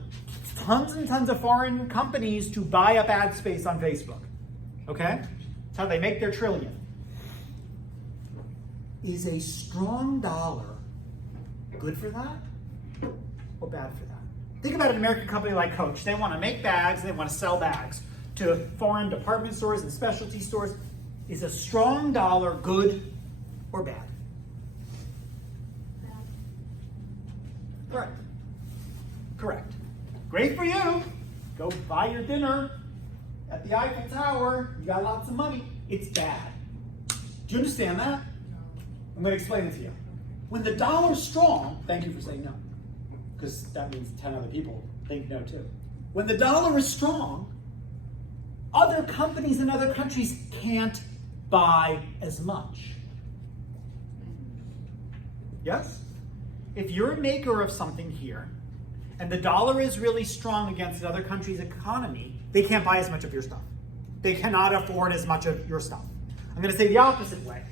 tons and tons of foreign companies to buy up ad space on Facebook. Okay? That's how they make their trillion. Is a strong dollar good for that or bad for that? Think about an American company like Coach. They want to make bags, they want to sell bags to foreign department stores and specialty stores. Is a strong dollar good or bad? Correct. Correct. Great for you. Go buy your dinner at the Eiffel Tower. You got lots of money. It's bad. Do you understand that? I'm going to explain it to you. When the dollar's strong, thank you for saying no, because that means 10 other people think no too. When the dollar is strong, other companies in other countries can't buy as much. Yes? If you're a maker of something here, and the dollar is really strong against another country's economy, they can't buy as much of your stuff. They cannot afford as much of your stuff. I'm going to say the opposite way.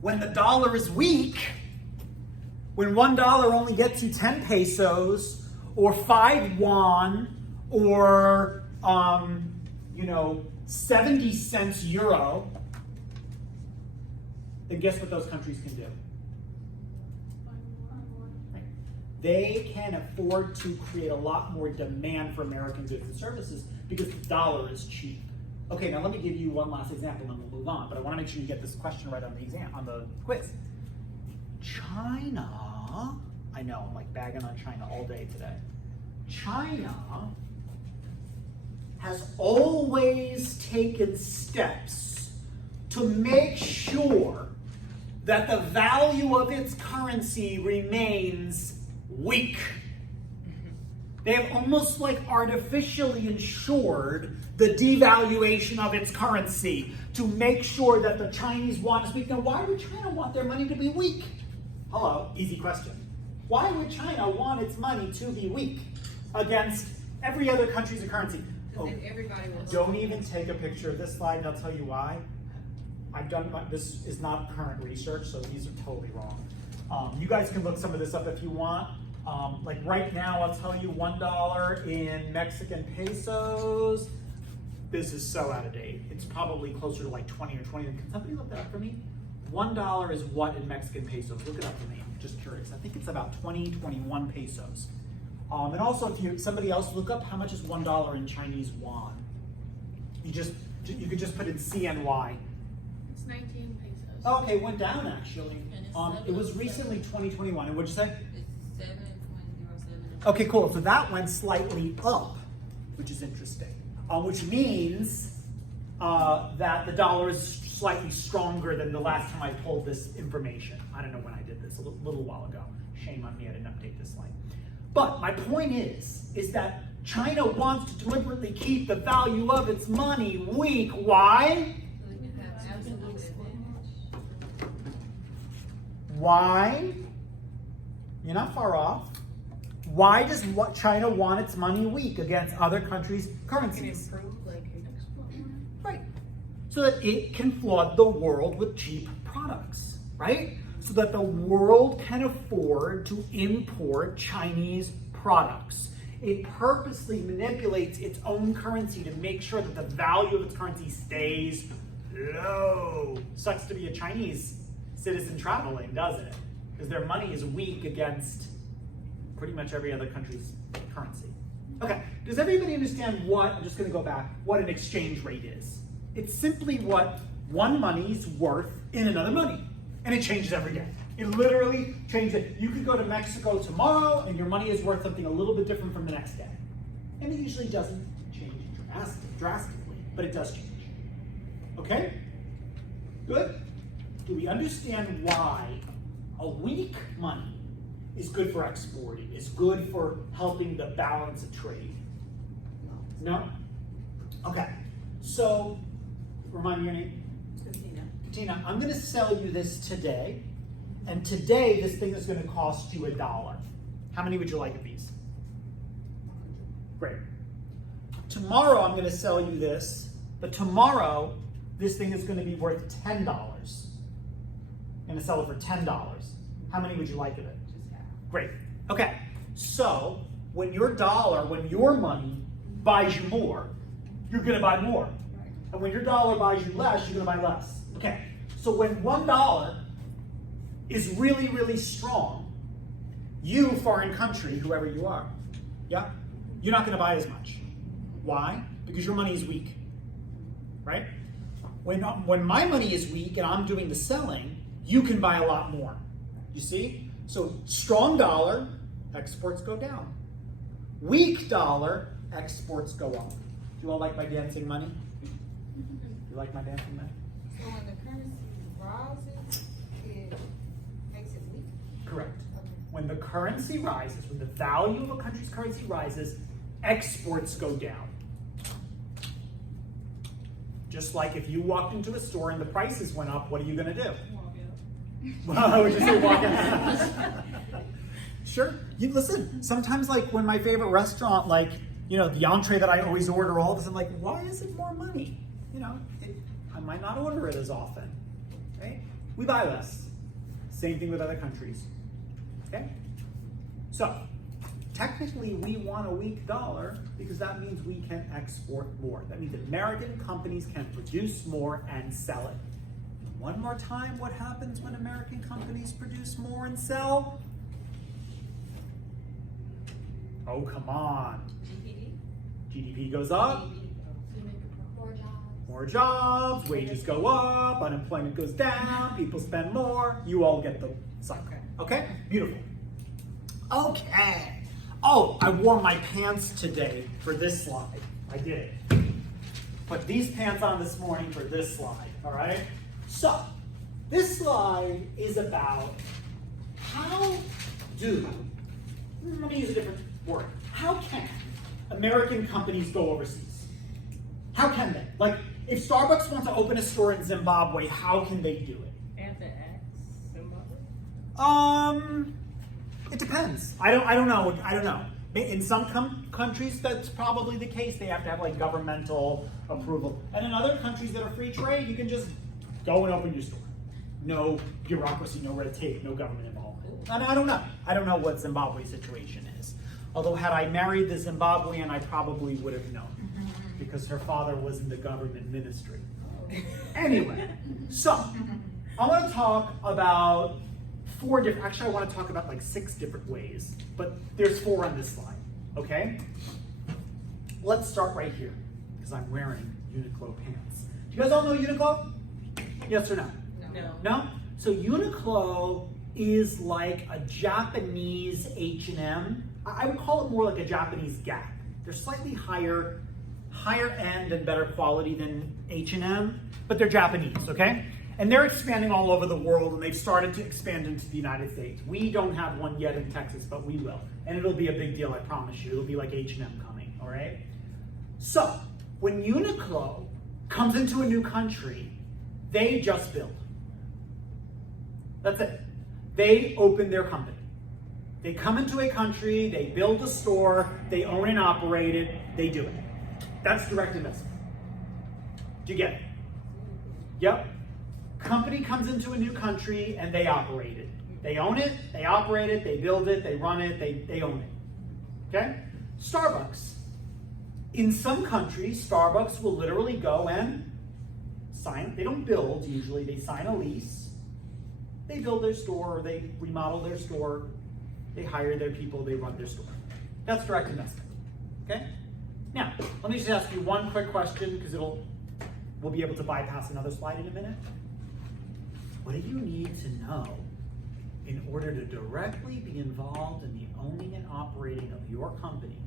When the dollar is weak, when $1 only gets you 10 pesos, or 5 won, or 70 cents euro, then guess what those countries can do? They can afford to create a lot more demand for American goods and services because the dollar is cheap. Okay, now let me give you one last example and then we'll move on, but I want to make sure you get this question right on the exam, on the quiz. China, I know, I'm like bagging on China all day today. China has always taken steps to make sure that the value of its currency remains weak. They have almost like artificially ensured the devaluation of its currency to make sure that the Chinese yuan is weak. Now, why would China want their money to be weak? Hello, easy question. Why would China want its money to be weak against every other country's currency? Oh, don't even take a picture of this slide, and I'll tell you why. This is not current research, so these are totally wrong. You guys can look some of this up if you want. Like right now, I'll tell you $1 in Mexican pesos. This is so out of date. It's probably closer to like 20 or 20. Can somebody look that up for me? $1 is what in Mexican pesos? Look it up for me. I'm just curious. I think it's about 20, 21 pesos. And also, if somebody else look up how much is $1 in Chinese yuan. You could just put in CNY. It's 19 pesos. Okay, it went down actually. It was recently 2021. And what'd you say? It's 7.07. Okay, cool. So that went slightly up, which is interesting. Which means that the dollar is slightly stronger than the last time I pulled this information. I don't know when I did this, a little while ago. Shame on me, I didn't update this slide. But my point is that China wants to deliberately keep the value of its money weak. Why? Why? You're not far off. Why does China want its money weak against other countries' currencies? Right. So that it can flood the world with cheap products, right? So that the world can afford to import Chinese products. It purposely manipulates its own currency to make sure that the value of its currency stays low. Sucks to be a Chinese citizen traveling, doesn't it? Because their money is weak against pretty much every other country's currency. Okay, does everybody understand I'm just gonna go back, what an exchange rate is? It's simply what one money's worth in another money. And it changes every day. It literally changes. You could go to Mexico tomorrow and your money is worth something a little bit different from the next day. And it usually doesn't change drastically, but it does change. Okay? Good. Do we understand why a weak money is good for exporting, is good for helping the balance of trade? No? Okay. So, remind me your name? Katina. Katina, I'm going to sell you this today, and today this thing is going to cost you $1. How many would you like of these? Great. Tomorrow I'm going to sell you this, but tomorrow this thing is going to be worth $10. I'm going to sell it for $10. How many would you like of it? Great. Okay. So when your money buys you more, you're going to buy more. And when your dollar buys you less, you're going to buy less. Okay. So when $1 is really, really strong, you, foreign country, whoever you are, yeah, you're not going to buy as much. Why? Because your money is weak, right? When my money is weak and I'm doing the selling, you can buy a lot more. You see? So strong dollar, exports go down. Weak dollar, exports go up. Do you all like my dancing money? You like my dancing money? So when the currency rises, it makes it weak? Correct. Okay. When the currency rises, when the value of a country's currency rises, exports go down. Just like if you walked into a store and the prices went up, what are you going to do? Well, would you say walk out? Sure. You listen. Sometimes, like when my favorite restaurant, like the entree that I always order, all of a sudden, like, why is it more money? I might not order it as often. Right? We buy less. Same thing with other countries. Okay. So technically, we want a weak dollar because that means we can export more. That means American companies can produce more and sell it. One more time, what happens when American companies produce more and sell? Oh, come on. GDP goes up, more jobs, wages go up, unemployment goes down, people spend more, you all get the cycle. Okay? Beautiful. Okay. Oh, I wore my pants today for this slide. I did. Put these pants on this morning for this slide, all right? So, this slide is about let me use a different word. How can American companies go overseas? How can they? Like, if Starbucks wants to open a store in Zimbabwe, how can they do it? Have to ask Zimbabwe? It depends. I don't know. In some countries, that's probably the case. They have to have like governmental approval. And in other countries that are free trade, you can just go and open your store. No bureaucracy, no red tape, no government involvement. And I don't know. I don't know what Zimbabwe's situation is. Although had I married the Zimbabwean, I probably would have known because her father was in the government ministry. Anyway, so I want to talk about I want to talk about like 6 different ways, but there's 4 on this slide, okay? Let's start right here, because I'm wearing Uniqlo pants. Do you guys all know Uniqlo? Yes or no? No. No? So Uniqlo is like a Japanese H&M. I would call it more like a Japanese Gap. They're slightly higher end and better quality than H&M, but they're Japanese, okay? And they're expanding all over the world, and they've started to expand into the United States. We don't have one yet in Texas, but we will. And it'll be a big deal, I promise you. It'll be like H&M coming, all right? So, when Uniqlo comes into a new country, they just build. That's it. They open their company. They come into a country, they build a store, they own and operate it, they do it. That's direct investment. Do you get it? Yep. Company comes into a new country and they operate it. They own it, they operate it, they build it, they run it, they own it. Okay? Starbucks. In some countries, Starbucks will literally go and sign, they don't build usually, they sign a lease. They build their store, they remodel their store, they hire their people, they run their store. That's direct investment. Okay? Now, let me just ask you one quick question because we'll be able to bypass another slide in a minute. What do you need to know in order to directly be involved in the owning and operating of your company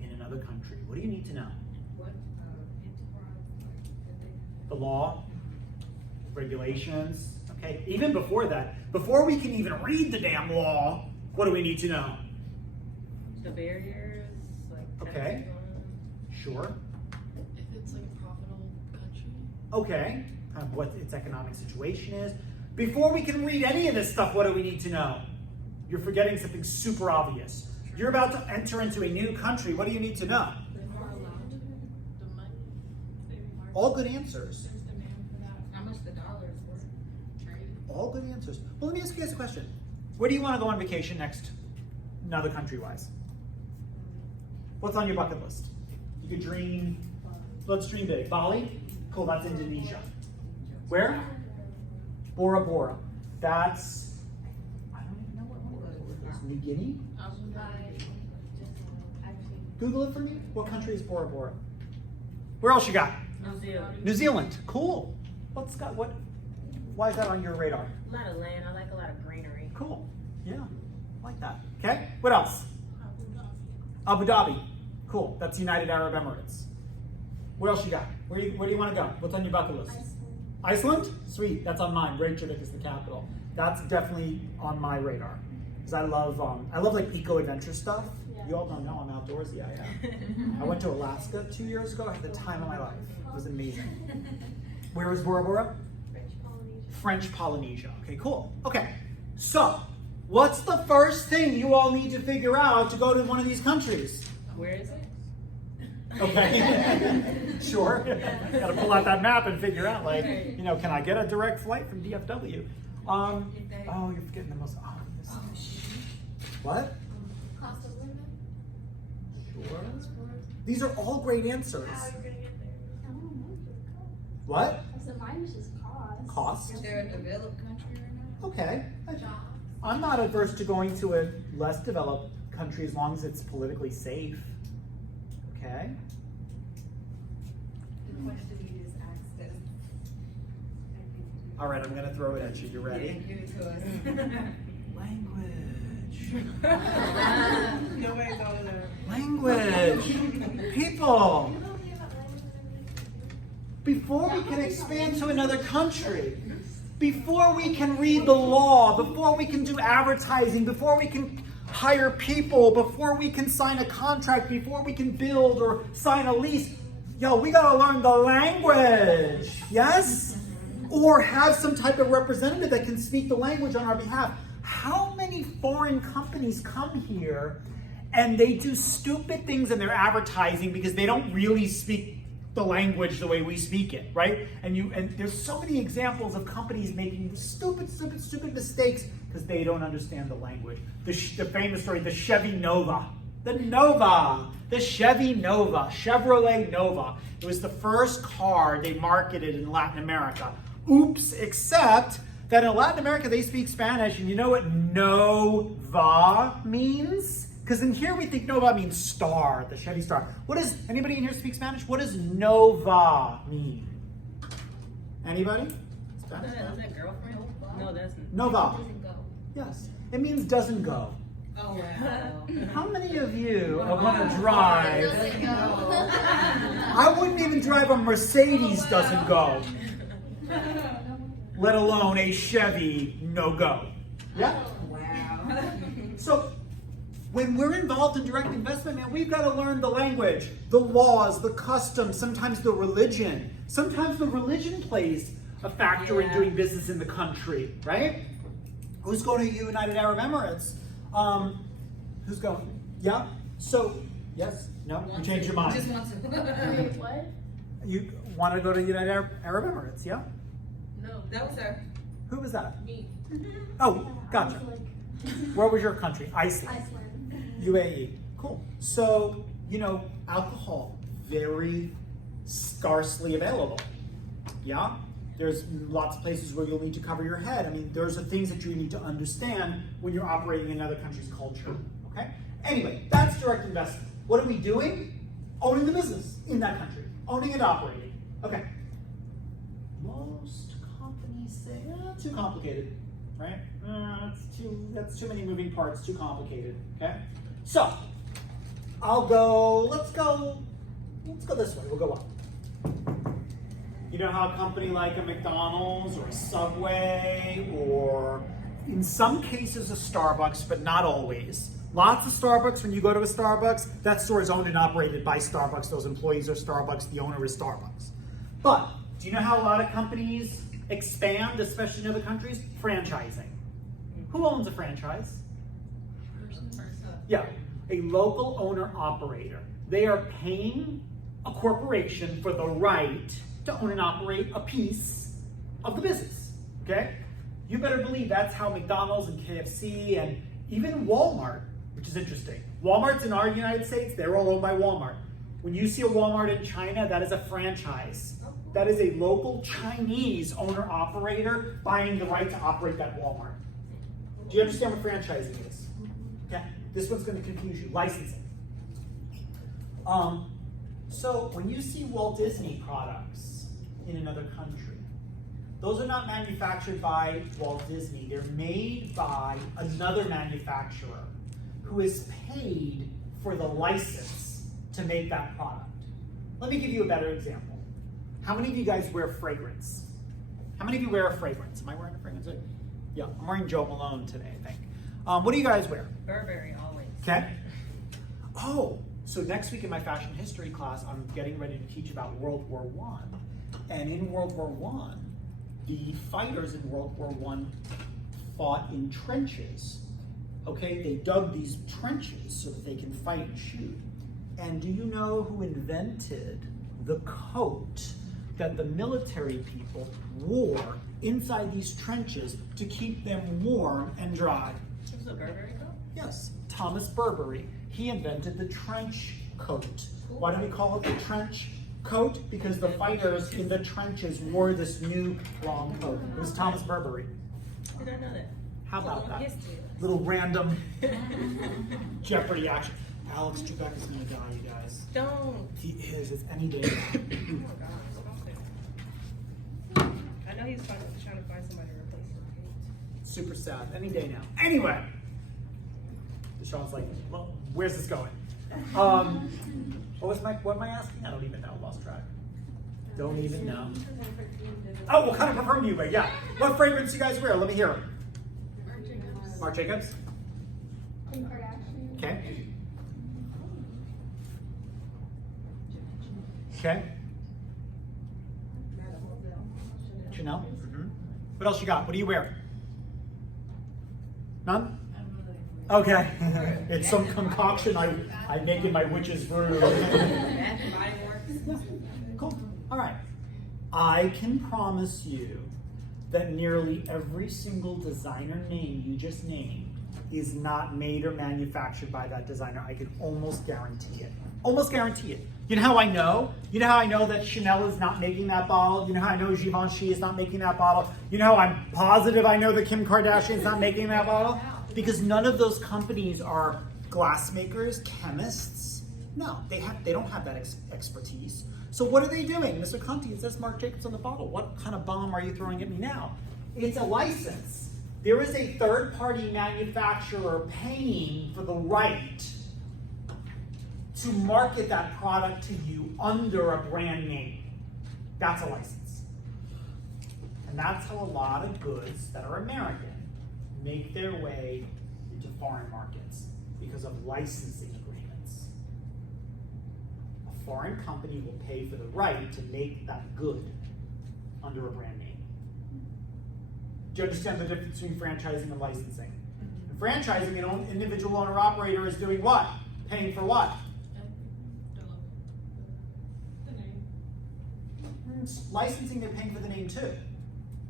in another country? What do you need to know? What enterprise? The law, regulations. Okay, even before that, before we can even read the damn law, what do we need to know? The barriers, like Okay. Sure. If it's like a profitable country. Okay, kind of what its economic situation is. Before we can read any of this stuff, what do we need to know? You're forgetting something super obvious. You're about to enter into a new country. What do you need to know? They're not allowed to. The money. All good answers. There's demand for that. How much the dollar is worth? Trade. All good answers. Well, let me ask you guys a question. Where do you want to go on vacation next? Another country-wise. What's on your bucket list? You could dream. Let's dream big. Bali? Cool, that's Indonesia. Where? Bora Bora. That's, I don't even know what one is. New Guinea? Google it for me. What country is Bora Bora? Where else you got? New Zealand. New Zealand. Cool. Why is that on your radar? A lot of land. I like a lot of greenery. Cool. Yeah, I like that. Okay, what else? Abu Dhabi. Cool. That's United Arab Emirates. What else you got? Where do you want to go? What's on your bucket list? Iceland? Sweet. That's on mine. Reykjavik is the capital. That's definitely on my radar because I love like eco adventure stuff. You all don't know I'm outdoorsy. I went to Alaska 2 years ago. I had the time of my life. It was amazing. Where was Bora Bora? French Polynesia. Okay, cool. Okay, so what's the first thing you all need to figure out to go to one of these countries? Where is it? Okay, sure. Got to pull out that map and figure out, like, can I get a direct flight from DFW? Oh, you're forgetting the most obvious. What? Cost of living. Sure. These are all great answers. How are you gonna get there? I don't know. What? I said mine was just cost. Cost. Is there a developed country right now? Okay. Jobs. I'm not adverse to going to a less developed country as long as it's politically safe. Okay. The question you just asked us. All right, I'm gonna throw it at you. You Yeah, ready? give it to us. Language. Nobody's old enough. Language. People. Before we can expand to another country, before we can read the law, before we can do advertising, before we can hire people, before we can sign a contract, before we can build or sign a lease, we gotta learn the language, yes? Or have some type of representative that can speak the language on our behalf. How many foreign companies come here and they do stupid things in their advertising because they don't really speak the language the way we speak it, right? And there's so many examples of companies making stupid mistakes because they don't understand the language. The famous story, the Chevy Nova. The Chevy Nova, Chevrolet Nova. It was the first car they marketed in Latin America. Oops, except that in Latin America they speak Spanish, and you know what Nova means? Because in here we think Nova means star, the Chevy Star. Anybody in here speak Spanish? What does Nova mean? Anybody? Is that girlfriend? No, that's Nova. Doesn't go. Yes, it means doesn't go. Oh, wow. How many of you are going to drive? Doesn't go. I wouldn't even drive a Mercedes doesn't go, let alone a Chevy no-go. Yeah? Wow. So when we're involved in direct investment, man, we've got to learn the language, the laws, the customs, sometimes the religion. Sometimes the religion plays a factor in doing business in the country, right? Who's going to United Arab Emirates? Who's going? Yeah? So, yes? No? You changed your mind. Just want to. Wait, what? You want to go to United Arab Emirates, yeah? No. That was her. Who was that? Me. Oh, gotcha. Like, Where was your country? Iceland. Iceland. UAE. Cool. So, alcohol, very scarcely available. Yeah? There's lots of places where you'll need to cover your head. I mean, there's the things that you need to understand when you're operating in another country's culture. Okay? Anyway, that's direct investment. What are we doing? Owning the business in that country. Owning and operating. Okay. Most companies say, too complicated. Right? That's too many moving parts, too complicated. Okay? So, let's go this way. We'll go up. know how a company like a McDonald's or a Subway or in some cases a Starbucks, but not always. Lots of Starbucks, when you go to a Starbucks, that store is owned and operated by Starbucks. Those employees are Starbucks, the owner is Starbucks. But do you know how a lot of companies expand, especially in other countries? Franchising. Who owns a franchise? Yeah, a local owner operator. They are paying a corporation for the right to own and operate a piece of the business, okay? You better believe that's how McDonald's and KFC and even Walmart, which is interesting. Walmart's in our United States, they're all owned by Walmart. When you see a Walmart in China, that is a franchise. That is a local Chinese owner operator buying the right to operate that Walmart. Do you understand what franchising is? Okay, this one's going to confuse you. Licensing. So when you see Walt Disney products in another country, those are not manufactured by Walt Disney. They're made by another manufacturer who is paid for the license to make that product. Let me give you a better example. How many of you guys wear fragrance? How many of you wear a fragrance? Am I wearing a fragrance? Yeah, I'm wearing Joe Malone today, I think. What do you guys wear? Burberry always. Okay. Oh, so next week in my fashion history class, I'm getting ready to teach about World War I. And in World War I, the fighters in World War I fought in trenches. Okay, they dug these trenches so that they can fight and shoot. And do you know who invented the coat that the military people wore inside these trenches to keep them warm and dry? It was a Burberry coat? Yes, Thomas Burberry. He invented the trench coat. Why do we call it the trench coat? Because the fighters in the trenches wore this new long coat. It was Thomas Burberry. Did I know that? How about that? History. Little random Jeopardy action. Alex Trebek is gonna die, you guys. Don't. He is. It's any day now. Oh my God. Stop it. I know he's trying to find somebody to replace him. Super sad. Any day now. Anyway, Deshaun's like, well, where's this going? What am I asking? I don't even know. Lost track. Don't even know. Oh, what kind of perfume do you wear? Yeah. What fragrance do you guys wear? Let me hear. Marc Jacobs. Kim Kardashian. Okay. Okay. Chanel. Mm-hmm. What else you got? What do you wear? None? Okay. It's some concoction I make in my witch's room. Bath and Body Works. Cool. All right. I can promise you that nearly every single designer name you just named is not made or manufactured by that designer. I can almost guarantee it. Almost guarantee it. You know how I know? You know how I know that Chanel is not making that bottle? You know how I know Givenchy is not making that bottle? You know how I'm positive I know that Kim Kardashian is not making that bottle? Because none of those companies are glassmakers, chemists. No, they don't have that expertise. So what are they doing? Mr. Conti, it says Marc Jacobs on the bottle. What kind of bomb are you throwing at me now? It's a license. There is a third-party manufacturer paying for the right to market that product to you under a brand name. That's a license. And that's how a lot of goods that are American make their way into foreign markets because of licensing agreements. A foreign company will pay for the right to make that good under a brand name. Do you understand the difference between franchising and licensing? And franchising, an individual owner operator is doing what? Paying for what? Licensing, they're paying for the name too.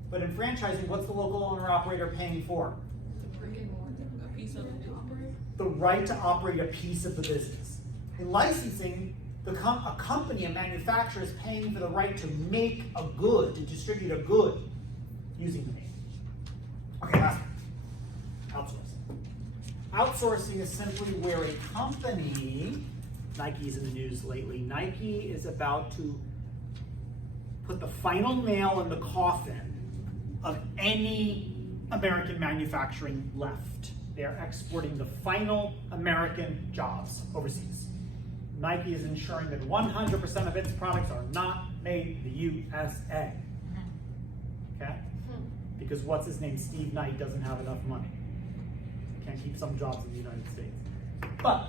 But in franchising, what's the local owner operator paying for? A piece of it to operate. The right to operate a piece of the business. In licensing, a company, a manufacturer is paying for the right to make a good, to distribute a good using the name. Okay, last one. Outsourcing. Outsourcing is simply where a company, Nike's in the news lately, Nike is about to put the final nail in the coffin of any American manufacturing left. They are exporting the final American jobs overseas. Nike is ensuring that 100% of its products are not made in the USA. Okay? Because what's his name? Steve Knight doesn't have enough money. Can't keep some jobs in the United States. But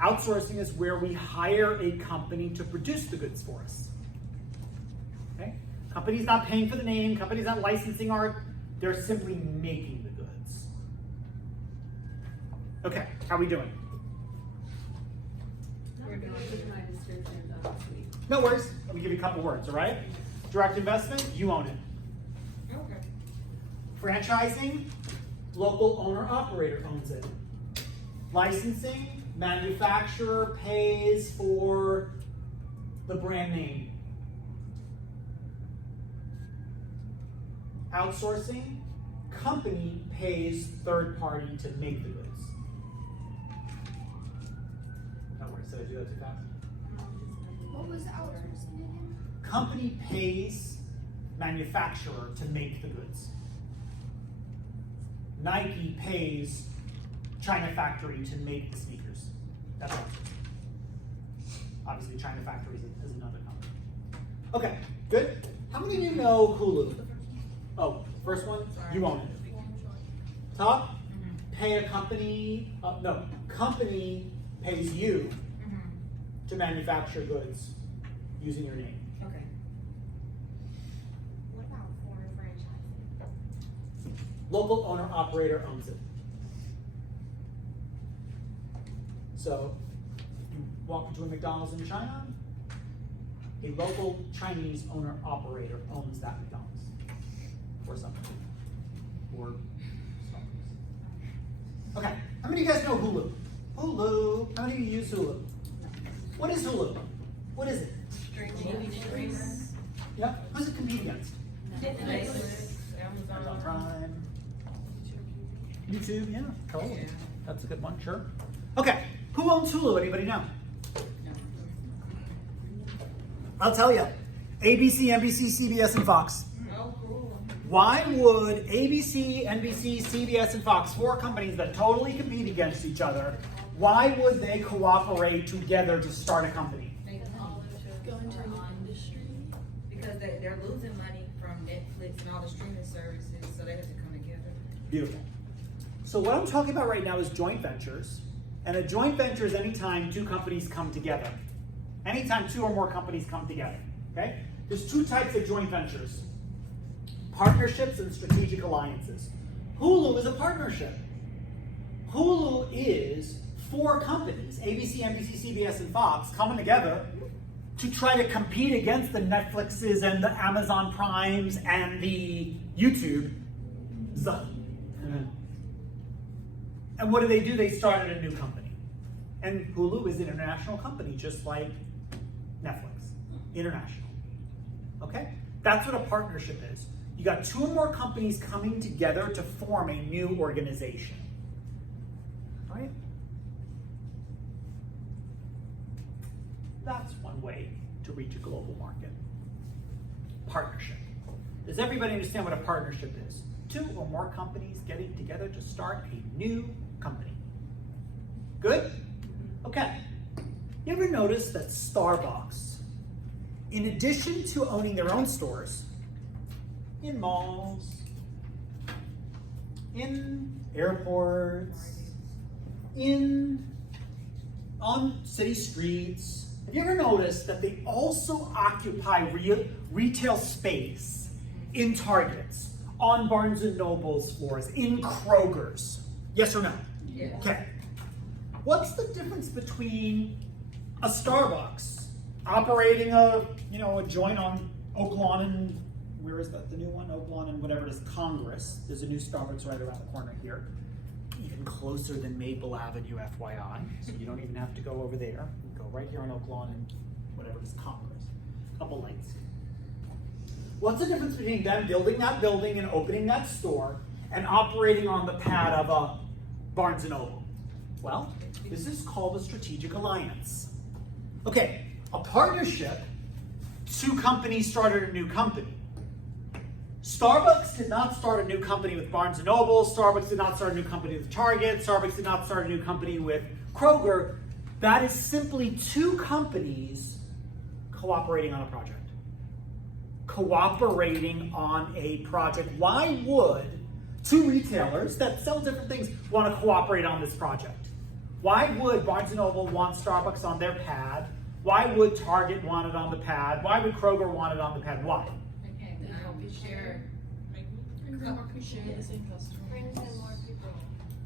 outsourcing is where we hire a company to produce the goods for us. Okay? Company's not paying for the name, company's not licensing art, they're simply making the goods. Okay, how are we doing? We're doing With my description of sweet. No worries. Let me give you a couple words, all right? Direct investment, you own it. Okay. Franchising, local owner-operator owns it. Licensing, manufacturer pays for the brand name. Outsourcing, company pays third party to make the goods. No worries, did I do that too fast? What was the outsourcing again? Company pays manufacturer to make the goods. Nike pays China factory to make the sneakers. That's outsourcing. Obviously, China factory is another company. Okay, good. How many of you know Hulu? Oh, first one, you own it. Top, pay a company, no, company pays you to manufacture goods using your name. Okay. What about foreign franchising? Local owner operator owns it. So, you walk into a McDonald's in China, a local Chinese owner operator owns that McDonald's. Or something. Or Starbucks. Okay, how many of you guys know Hulu? Hulu. How many of you use Hulu? What is Hulu? What is it? Movie streamer. Yeah, who's it compete against? Netflix, Amazon Amazon. Prime. YouTube, yeah, totally. That's a good one, sure. Okay, who owns Hulu? Anybody know? I'll tell you. ABC, NBC, CBS, and Fox. Oh, cool. Why would ABC, NBC, CBS, and Fox, four companies that totally compete against each other, why would they cooperate together to start a company? Go into an industry. Because they're losing money from Netflix and all the streaming services, so they have to come together. Beautiful. So what I'm talking about right now is joint ventures. And a joint venture is anytime two companies come together. Anytime two or more companies come together. Okay? There's two types of joint ventures. Partnerships and strategic alliances. Hulu is a partnership. Hulu is four companies, ABC, NBC, CBS, and Fox, coming together to try to compete against the Netflixes and the Amazon Primes and the YouTube. And what do? They started a new company. And Hulu is an international company, just like Netflix. International. Okay? That's what a partnership is. You got two or more companies coming together to form a new organization. Right? That's one way to reach a global market. Partnership. Does everybody understand what a partnership is? Two or more companies getting together to start a new company. Good? Okay. You ever notice that Starbucks, in addition to owning their own stores, in malls, in airports, on city streets, have you ever noticed that they also occupy retail space in Targets, on Barnes & Noble's floors, in Kroger's? Yes or no? Yeah. Okay. What's the difference between a Starbucks operating a joint on Oak Lawn and where is that? The new one? Oak Lawn and whatever it is, Congress. There's a new Starbucks right around the corner here. Even closer than Maple Avenue, FYI. So you don't even have to go over there. You go right here on Oak Lawn and whatever it is, Congress. Couple lights. What's the difference between them building that building and opening that store and operating on the pad of a Barnes & Noble? Well, this is called a strategic alliance. Okay, a partnership, two companies started a new company. Starbucks did not start a new company with Barnes & Noble. Starbucks did not start a new company with Target. Starbucks did not start a new company with Kroger. That is simply two companies cooperating on a project. cooperating on a project? Why would two retailers that sell different things want to cooperate on this project? Why would Barnes & Noble want Starbucks on their pad? Why would Target want it on the pad? Why would Kroger want it on the pad? Why? Share. Share the same customer. Brings in more people.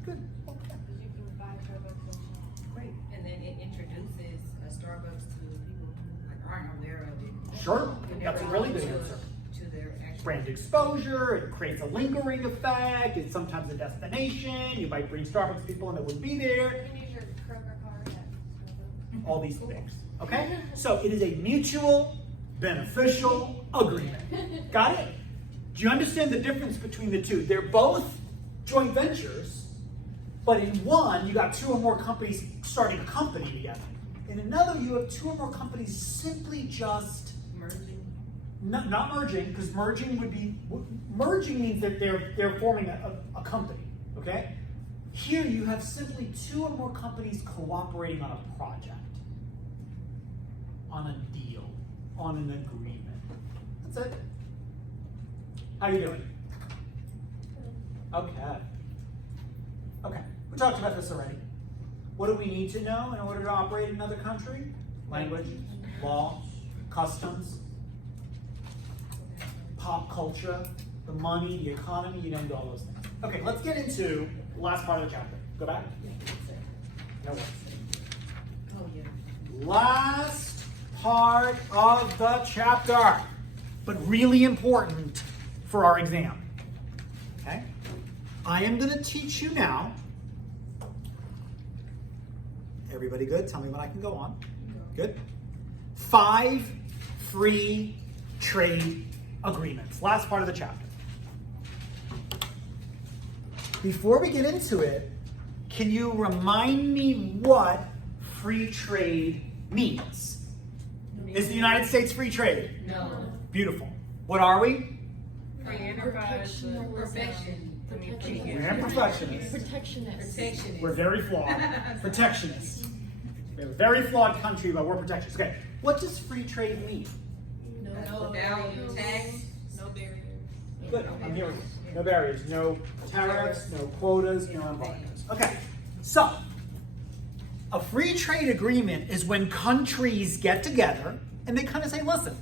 Good. Because you can buy Starbucks and shop. Great. And then it introduces Starbucks to people who like aren't aware of it. Sure. Who That's a never really go good to- answer. To their actual. Brand exposure, it creates a lingering effect, it's sometimes a destination, you might bring Starbucks people and it wouldn't be there, You can use your Kroger card at Starbucks. all these things, okay? So it is a mutual, beneficial agreement. Got it? Do you understand the difference between the two? They're both joint ventures, but in one, you got two or more companies starting a company together. In another, you have two or more companies simply just Merging. not merging, because merging means that they're forming a company, okay? Here you have simply two or more companies cooperating on a project, on a deal, on an agreement. That's it. How you doing? Okay. Okay, we talked about this already. What do we need to know in order to operate in another country? Language, law, customs, pop culture, the money, the economy, you don't do all those things. Okay, let's get into the last part of the chapter. Go back. No worries. Oh, yeah. Last part of the chapter, but really important for our exam. Okay? I am going to teach you now. Everybody good? Tell me when I can go on. Good. 5 free trade agreements. Last part of the chapter. Before we get into it, can you remind me what free trade means? Is the United States free trade? No. Beautiful. What are we? Free enterprise. Perfection. We're perfectionists. Protectionist. Protectionist. We're very flawed. Protectionists. We're a very flawed country, but we're protectionists. Okay, what does free trade mean? No value tax. No barriers. Good, I'm hearing you. No barriers, no tariffs, no quotas, no embargoes. Okay, so a free trade agreement is when countries get together and they kind of say, listen,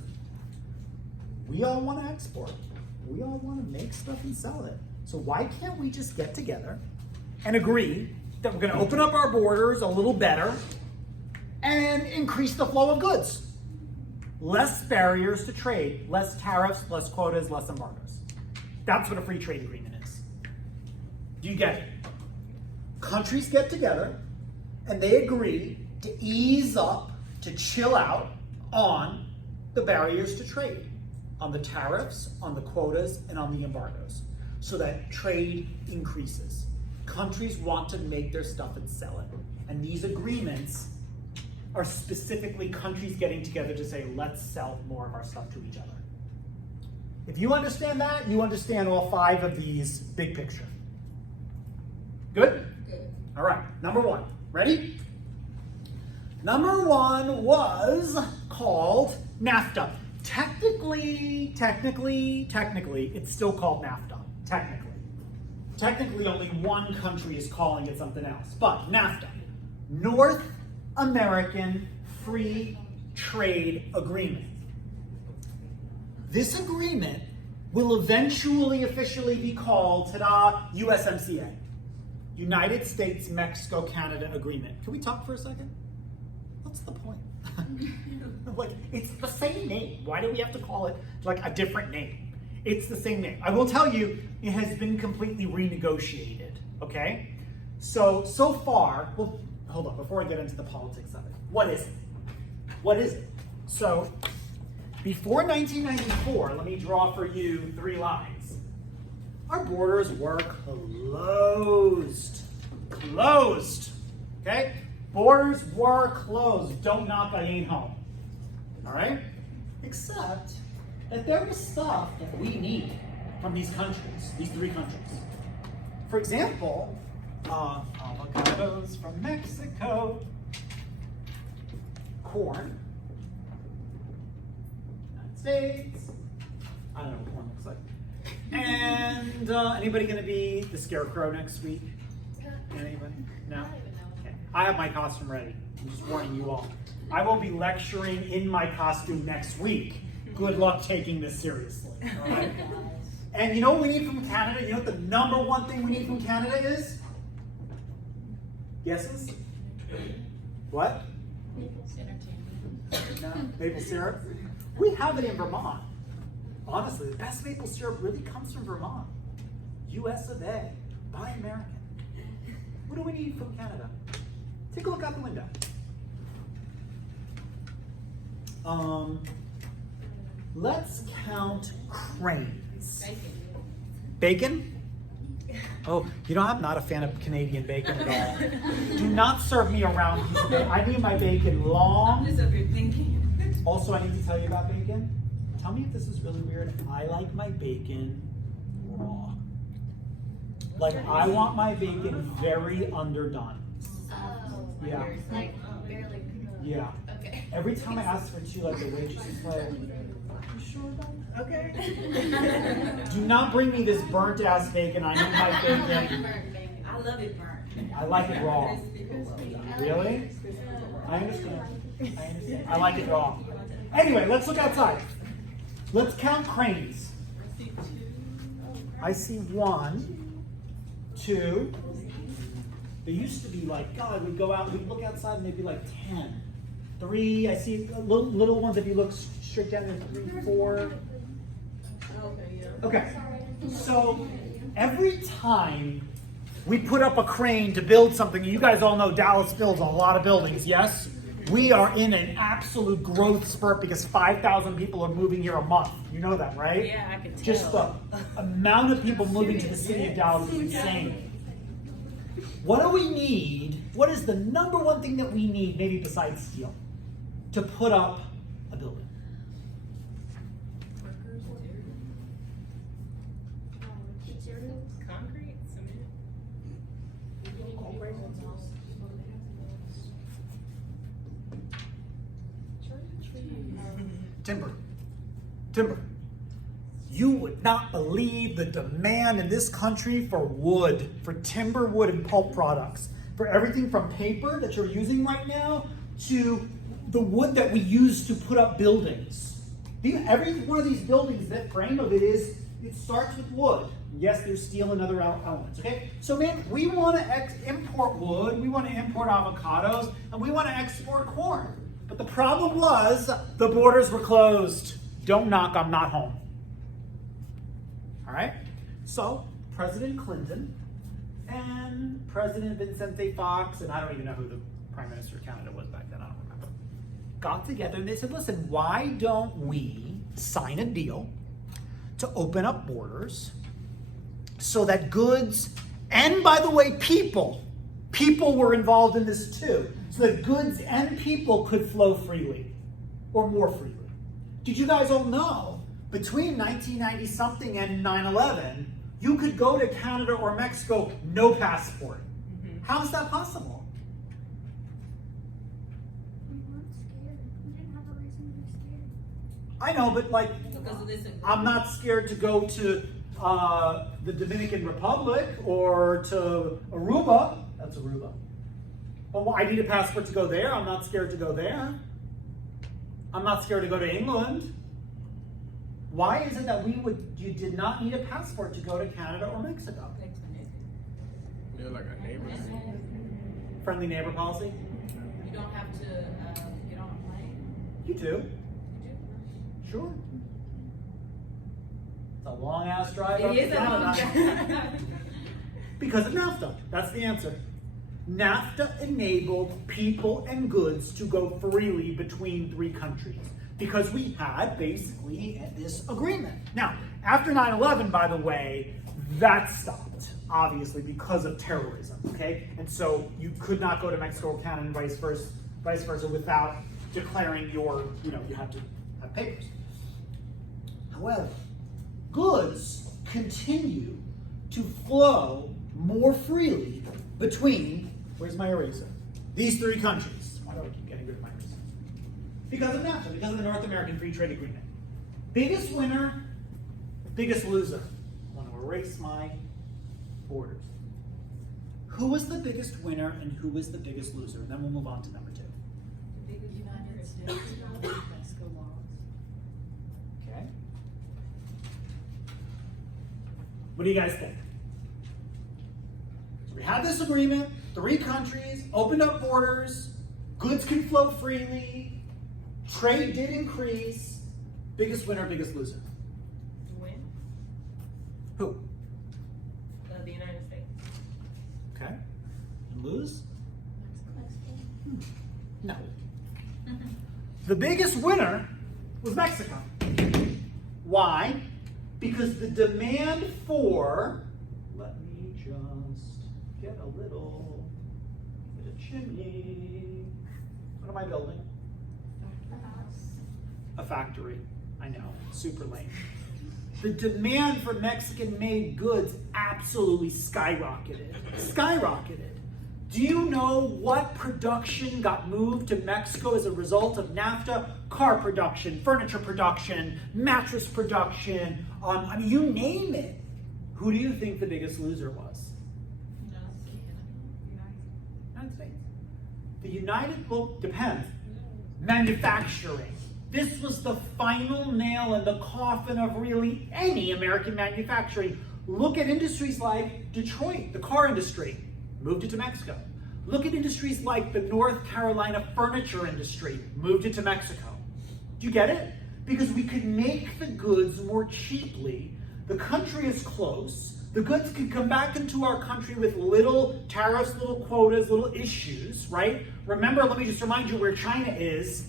we all want to export. We all want to make stuff and sell it. So why can't we just get together and agree that we're going to open up our borders a little better and increase the flow of goods? Less barriers to trade, less tariffs, less quotas, less embargoes. That's what a free trade agreement is. Do you get it? Countries get together and they agree to ease up, to chill out on the barriers to trade, on the tariffs, on the quotas, and on the embargoes, so that trade increases. Countries want to make their stuff and sell it. And these agreements are specifically countries getting together to say, let's sell more of our stuff to each other. If you understand that, you understand all 5 of these big picture. Good? Good. All right, number 1. Ready? Number 1 was called NAFTA. Technically, it's still called NAFTA. Technically, only one country is calling it something else. But NAFTA, North American Free Trade Agreement. This agreement will eventually officially be called, ta-da, USMCA. United States, Mexico, Canada Agreement. Can we talk for a second? What's the point? Like, it's the same name. Why do we have to call it like a different name? It's the same name. I will tell you, it has been completely renegotiated, okay? So far, well, hold on, before I get into the politics of it, what is it? What is it? So, before 1994, let me draw for you 3 lines. Our borders were closed. Closed. Okay? Borders were closed. Don't knock, I ain't home. All right? Except that there was stuff that we need from these countries, these 3 countries. For example, avocados from Mexico, corn, United States, I don't know what corn looks like. And anybody going to be the scarecrow next week? Anybody? No? I don't even know. Okay. I have my costume ready. I'm just warning you all. I will be lecturing in my costume next week. Good luck taking this seriously. All right? And you know what we need from Canada? You know what the number one thing we need from Canada is? Guesses? What? No? Maple syrup? We have it in Vermont. Honestly, the best maple syrup really comes from Vermont. US of A. Buy American. What do we need from Canada? Take a look out the window. Let's count cranes. Bacon? Oh, you know, I'm not a fan of Canadian bacon at all. Do not serve me around piece of bacon. I need my bacon I'm long. just up here thinking. Also, I need to tell you about bacon. Tell me if this is really weird. I like my bacon raw. Like, I want my bacon very underdone. Oh. Yeah. Like, barely cooked. Yeah. Okay. Every time I ask for two, like the waitress is like, "You sure about that?" Okay. Do not bring me this burnt ass bacon. I need my bacon. Burnt bacon. I love it burnt. I like it raw. Really? I understand. I understand. I like it raw. Anyway, let's look outside. Let's count cranes. I see 1, 2. There used to be like, God, we'd go out, we'd look outside and they'd be like 10. 3, I see little ones if you look straight down there, 3, 4. Okay, so every time we put up a crane to build something, you guys all know Dallas builds a lot of buildings, yes? We are in an absolute growth spurt because 5,000 people are moving here a month. You know that, right? Yeah, I can tell. Just the amount of people moving to the city of Dallas is insane. What do we need? What is the number one thing that we need, maybe besides steel, to put up a building? Concrete, cement. Timber. Timber. You would not believe the demand in this country for wood, for timber, wood, and pulp products. For everything from paper that you're using right now to the wood that we use to put up buildings. Every one of these buildings, that frame of it starts with wood. Yes, there's steel and other elements, okay? So man, we want to import wood, we want to import avocados, and we want to export corn. But the problem was the borders were closed. Don't knock, I'm not home. All right? So President Clinton and President Vicente Fox, and I don't even know who the Prime Minister of Canada was back then, I don't remember, got together and they said, listen, why don't we sign a deal to open up borders so that goods, and by the way, people were involved in this too, so that goods and people could flow freely, or more freely. Did you guys all know, between 1990 something and 9/11, you could go to Canada or Mexico, no passport. How is that possible? We weren't scared. We didn't have a reason to be scared. I know, but like, Because of this agreement. I'm not scared to go to the Dominican Republic or to Aruba. That's Aruba. But I need a passport to go there. I'm not scared to go there. I'm not scared to go to England. Why is it that you did not need a passport to go to Canada or Mexico? They're like a neighbor. Friendly neighbor policy? You don't have to get on a plane. You do. Sure. It's a long ass drive up It to is a long Canada. drive. Because of NAFTA. That's the answer. NAFTA enabled people and goods to go freely between 3 countries because we had basically this agreement. Now, after 9/11, by the way, that stopped, obviously, because of terrorism, okay? And so you could not go to Mexico or Canada and vice versa without declaring you had to have papers. However, goods continue to flow more freely between, where's my eraser? These 3 countries. Why do I keep getting rid of my eraser? Because of NAFTA, because of the North American Free Trade Agreement. Biggest winner, Biggest loser. I want to erase my borders. Who was the biggest winner and who was the biggest loser? And then we'll move on to number 2. The United States laws, Mexico laws. Okay. What do you guys think? So we had this agreement, 3 countries, opened up borders, goods can flow freely, trade did increase. Biggest winner, biggest loser. When? Who? The United States. Okay. And lose? No. The biggest winner was Mexico. Why? Because the demand for, let me just get a little bit of chimney. What am I building? A factory. I know, super lame. The demand for Mexican-made goods absolutely skyrocketed. Skyrocketed. Do you know what production got moved to Mexico as a result of NAFTA? Car production, furniture production, mattress production, I mean, you name it. Who do you think the biggest loser was? United States. The United, well, depends. Manufacturing. This was the final nail in the coffin of really any American manufacturing. Look at industries like Detroit, the car industry, moved it to Mexico. Look at industries like the North Carolina furniture industry, moved it to Mexico. Do you get it? Because we could make the goods more cheaply. The country is close. The goods can come back into our country with little tariffs, little quotas, little issues, right? Remember, let me just remind you where China is.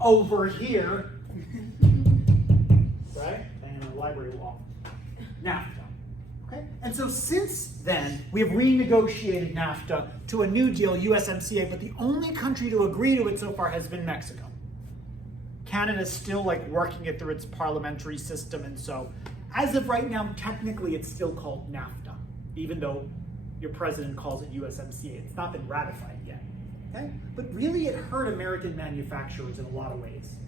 Over here, right? And a library wall. NAFTA. Okay? And so since then, we have renegotiated NAFTA to a new deal, USMCA, but the only country to agree to it so far has been Mexico. Canada's still working it through its parliamentary system, and so as of right now, technically it's still called NAFTA, even though your president calls it USMCA. It's not been ratified yet. Okay? But really it hurt American manufacturers in a lot of ways.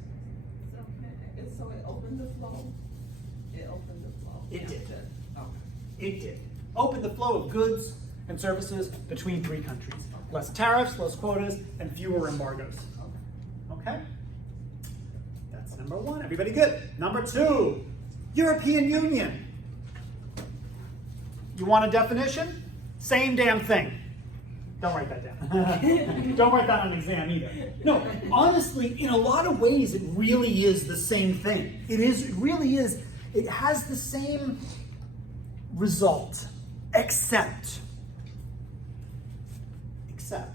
So it opened the flow? It opened the flow? It did. Okay. It did. Opened the flow of goods and services between 3 countries. Less tariffs, less quotas, and fewer embargoes. Okay? That's number 1. Everybody good? Number 2, European Union. You want a definition? Same damn thing. Don't write that down. Don't write that on an exam either. No, honestly, in a lot of ways, it really is the same thing. It really is. It has the same result, except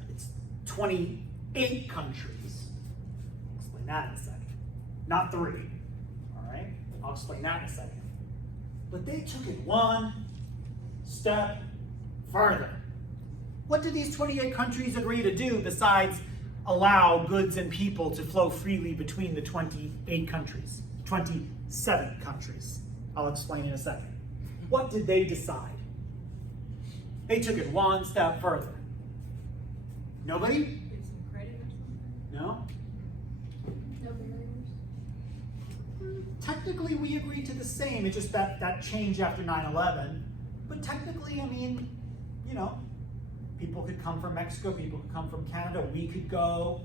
it's 28 countries. I'll explain that in a second. Not 3. All right? I'll explain that in a second. But they took it one step further. What did these 28 countries agree to do besides allow goods and people to flow freely between the 28 countries? 27 countries. I'll explain in a second. What did they decide? They took it one step further. Nobody? Get some credit or something? No? No barriers. Technically, we agreed to the same. It's just that changed after 9/11. But technically, I mean, people could come from Mexico, people could come from Canada, we could go.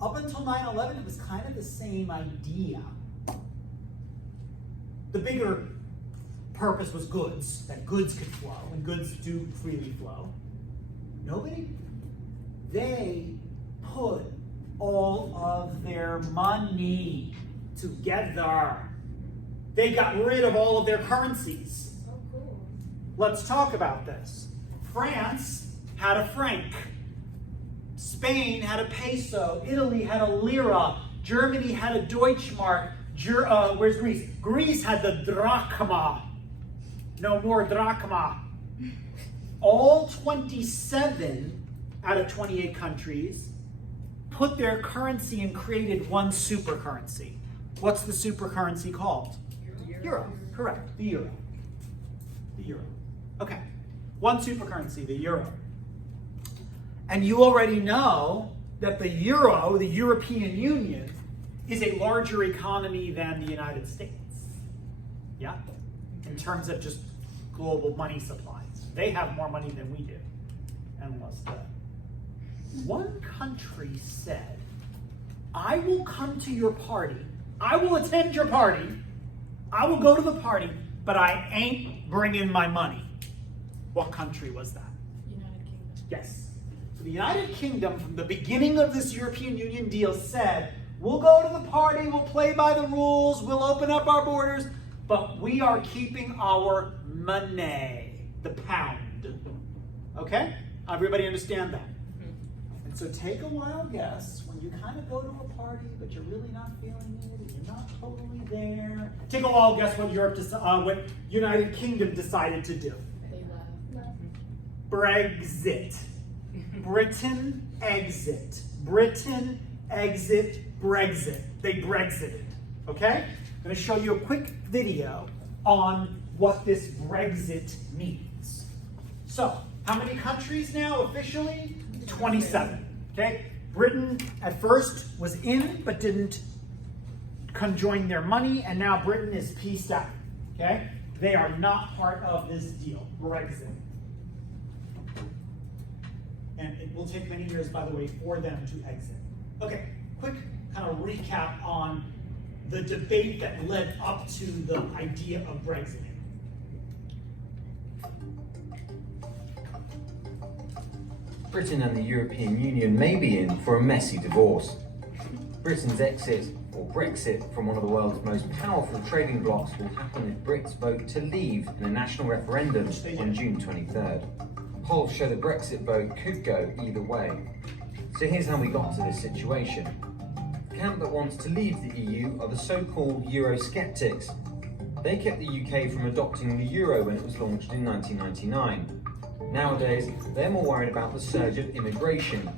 Up until 9/11, it was kind of the same idea. The bigger purpose was goods, that goods could flow, and goods do freely flow. Nobody? They put all of their money together. They got rid of all of their currencies. Oh, cool. Let's talk about this. France had a franc. Spain had a peso. Italy had a lira. Germany had a Deutschmark. Where's Greece? Greece had the drachma. No more drachma. All 27 out of 28 countries put their currency and created one super currency. What's the super currency called? Euro. Correct. The euro. The euro. Okay. One super currency, the euro. And you already know that the euro, the European Union, is a larger economy than the United States. Yeah? in terms of just global money supplies. They have more money than we do, and less debt. One country said, I will come to your party, I will attend your party, I will go to the party, but I ain't bringing my money. What country was that? United Kingdom. Yes. So the United Kingdom, from the beginning of this European Union deal, said, we'll go to the party, we'll play by the rules, we'll open up our borders, but we are keeping our money, the pound. Okay? Everybody understand that? And so take a wild guess when you kind of go to a party, but you're really not feeling it, and you're not totally there. Take a wild guess what what United Kingdom decided to do. They left. Brexit. Britain exit. Britain exit Brexit. They Brexited. Okay? I'm going to show you a quick video on what this Brexit means. So, how many countries now officially? 27. Okay? Britain at first was in but didn't conjoin their money, and now Britain is pieced out. Okay? They are not part of this deal, Brexit. And it will take many years, by the way, for them to exit. Okay, quick kind of recap on the debate that led up to the idea of Brexit. Britain and the European Union may be in for a messy divorce. Britain's exit, or Brexit, from one of the world's most powerful trading blocs will happen if Brits vote to leave in a national referendum on June 23rd. Polls show the Brexit vote could go either way. So here's how we got to this situation. The camp that wants to leave the EU are the so-called Eurosceptics. They kept the UK from adopting the euro when it was launched in 1999. Nowadays, they're more worried about the surge of immigration.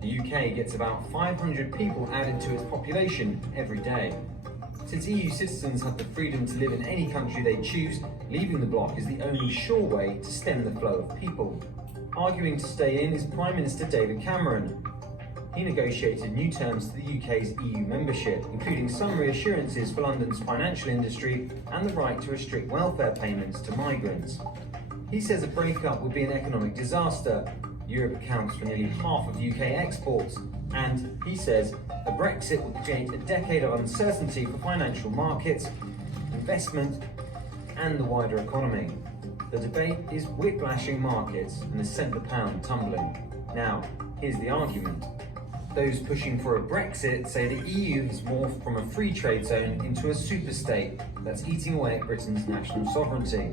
The UK gets about 500 people added to its population every day. Since EU citizens have the freedom to live in any country they choose, leaving the bloc is the only sure way to stem the flow of people. Arguing to stay in is Prime Minister David Cameron. He negotiated new terms to the UK's EU membership, including some reassurances for London's financial industry and the right to restrict welfare payments to migrants. He says a breakup would be an economic disaster. Europe accounts for nearly half of UK exports, and he says a Brexit would create a decade of uncertainty for financial markets, investment, and the wider economy. The debate is whiplashing markets and has sent the pound tumbling. Now, here's the argument. Those pushing for a Brexit say the EU has morphed from a free trade zone into a superstate that's eating away at Britain's national sovereignty.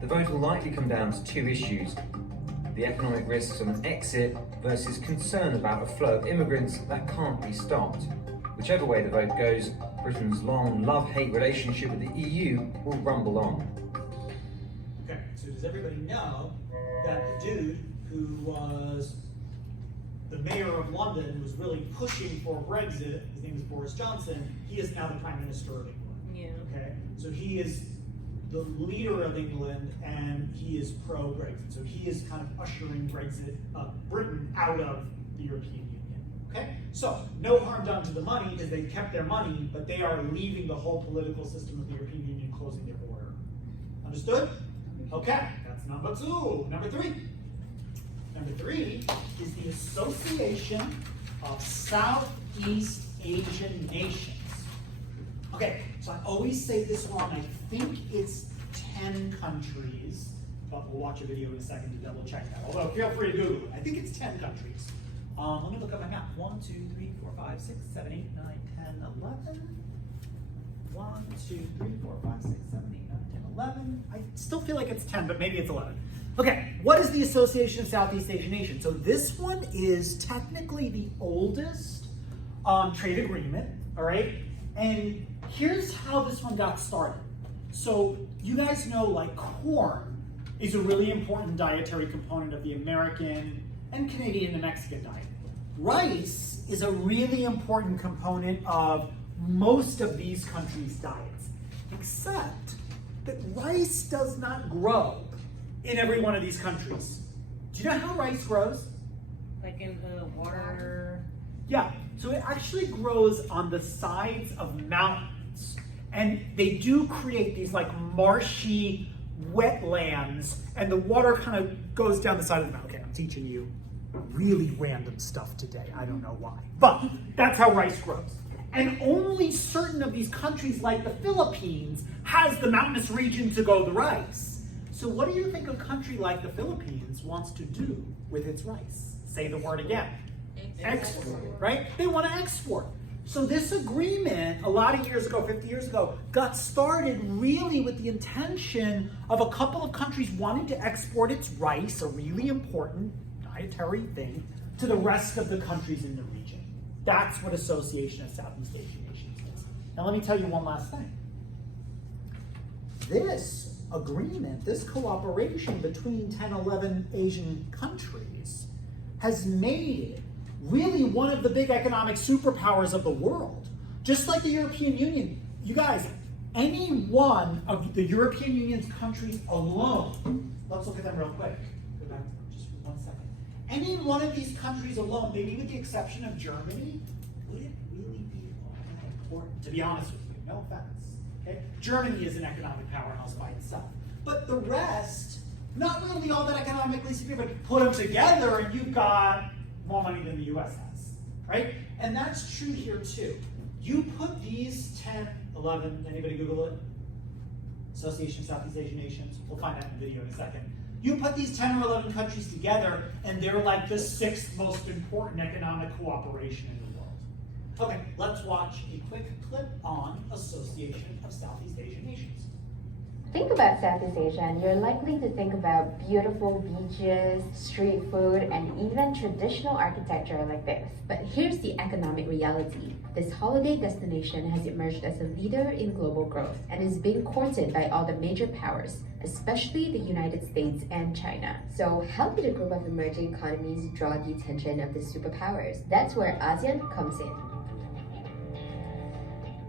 The vote will likely come down to two issues: the economic risks of an exit versus concern about a flow of immigrants that can't be stopped. Whichever way the vote goes, Britain's long love-hate relationship with the EU will rumble on. Okay, so does everybody know that the dude who was the mayor of London was really pushing for Brexit? His name is Boris Johnson. He is now the Prime Minister of England. Yeah. Okay, so he is the leader of England, and he is pro-Brexit. So he is kind of ushering Britain out of the European Union. Okay, so no harm done to the money because they kept their money, but they are leaving the whole political system of the European Union, closing their border. Understood? Okay, that's number two. Number three. Number three is the Association of Southeast Asian Nations. Okay, so I always say this wrong. I think it's 10 countries, but we'll watch a video in a second to double check that. Although feel free to Google it. I think it's 10 countries. Let me look at my map. 1, 2, 3, 4, 5, 6, 7, 8, 9, 10, 11. 1, 2, 3, 4, 5, 6, 7, 8, 9, 10, 11. I still feel like it's 10, but maybe it's 11. Okay, what is the Association of Southeast Asian Nations? So this one is technically the oldest trade agreement, all right? And here's how this one got started. So you guys know, like, corn is a really important dietary component of the American and Canadian and Mexican diet. Rice is a really important component of most of these countries' diets, except that rice does not grow in every one of these countries. Do you know how rice grows? Like in the water. Yeah, so it actually grows on the sides of mountains And they do create these like marshy wetlands, and the water kind of goes down the side of the mountain. Okay, I'm teaching you really random stuff today. I don't know why. But that's how rice grows. And only certain of these countries, like the Philippines, has the mountainous region to grow the rice. So what do you think a country like the Philippines wants to do with its rice? Say the word again. Export, right? They want to export. So this agreement, a lot of years ago, 50 years ago, got started really with the intention of a couple of countries wanting to export its rice, a really important dietary thing, to the rest of the countries in the region. That's what Association of Southeast Asian Nations is. Now let me tell you one last thing. This agreement, this cooperation between 10, 11 Asian countries has made it really one of the big economic superpowers of the world. Just like the European Union. You guys, any one of the European Union's countries alone, let's look at them real quick. Go back just for 1 second. Any one of these countries alone, maybe with the exception of Germany, would it really be all that important? To be honest with you, no offense. Okay? Germany is an economic powerhouse by itself. But the rest, not really all that economically significant. Put them together and you've got more money than the US has, right? And that's true here too. You put these 10, 11, anybody Google it? Association of Southeast Asian Nations, we'll find out in the video in a second. You put these 10 or 11 countries together and they're like the 6th most important economic cooperation in the world. Okay, let's watch a quick clip on Association of Southeast Asian Nations. Think about Southeast Asia and you're likely to think about beautiful beaches, street food, and even traditional architecture like this. But here's the economic reality. This holiday destination has emerged as a leader in global growth and is being courted by all the major powers, especially the United States and China. So how did a group of emerging economies draw the attention of the superpowers? That's where ASEAN comes in.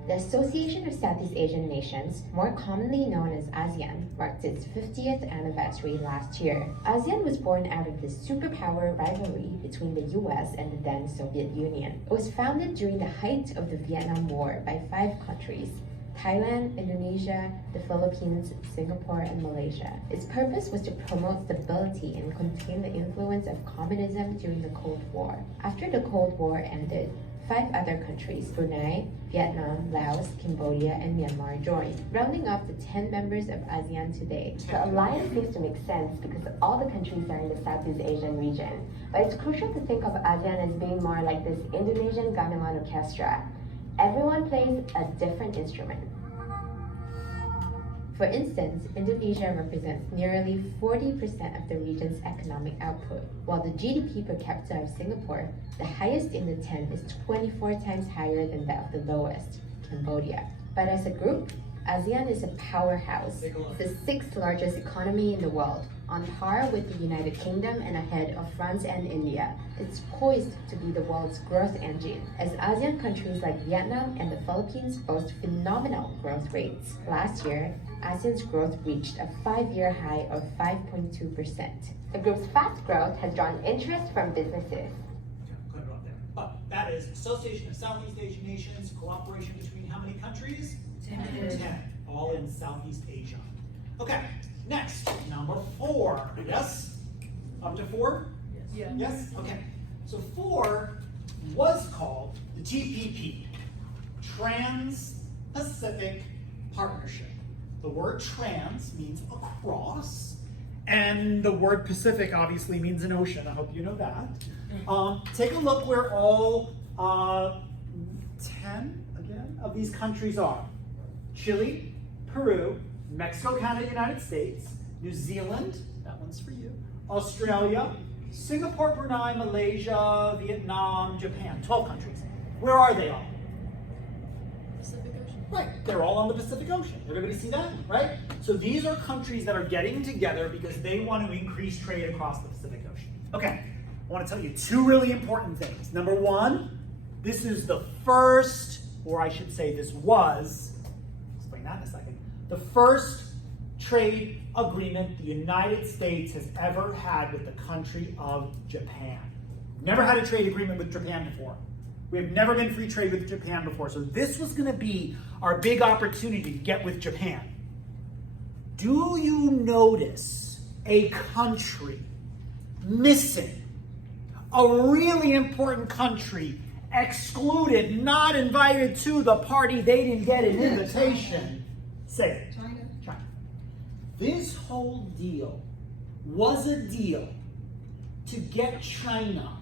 The Association of Southeast Asian Nations, more commonly known as ASEAN, marked its 50th anniversary last year. ASEAN was born out of the superpower rivalry between the US and the then Soviet Union. It was founded during the height of the Vietnam War by 5 countries: Thailand, Indonesia, the Philippines, Singapore, and Malaysia. Its purpose was to promote stability and contain the influence of communism during the Cold War. After the Cold War ended, 5 other countries, Brunei, Vietnam, Laos, Cambodia, and Myanmar joined, rounding up the 10 members of ASEAN today. The alliance seems to make sense because all the countries are in the Southeast Asian region. But it's crucial to think of ASEAN as being more like this Indonesian gamelan orchestra. Everyone plays a different instrument. For instance, Indonesia represents nearly 40% of the region's economic output, while the GDP per capita of Singapore, the highest in the 10, is 24 times higher than that of the lowest, Cambodia. But as a group, ASEAN is a powerhouse. It's the 6th largest economy in the world, on par with the United Kingdom and ahead of France and India. It's poised to be the world's growth engine, as ASEAN countries like Vietnam and the Philippines boast phenomenal growth rates. Last year, ASEAN's growth reached a 5-year high of 5.2%. The group's fast growth has drawn interest from businesses. Put it up there. But that is Association of Southeast Asian Nations, cooperation between how many countries? 10. All in Southeast Asia. Okay, next, number 4. Yes? Up to 4? Yeah. Yes? Okay. So 4 was called the TPP, Trans-Pacific Partnership. The word trans means across, and the word Pacific obviously means an ocean. I hope you know that. Take a look where all 10 again of these countries are. Chile, Peru, Mexico, Canada, United States, New Zealand, that one's for you, Australia, Singapore, Brunei, Malaysia, Vietnam, Japan, 12 countries. Where are they all? Pacific Ocean. Right, they're all on the Pacific Ocean. Everybody see that, right? So these are countries that are getting together because they want to increase trade across the Pacific Ocean. Okay, I want to tell you 2 really important things. Number 1, this is the first, or I should say this was, I'll explain that in a second, the first trade agreement the United States has ever had with the country of Japan. Never had a trade agreement with Japan before. We have never been free trade with Japan before, so this was going to be our big opportunity to get with Japan. Do you notice a country missing? A really important country excluded, not invited to the party, they didn't get an invitation. Say it. China. China. This whole deal was a deal to get China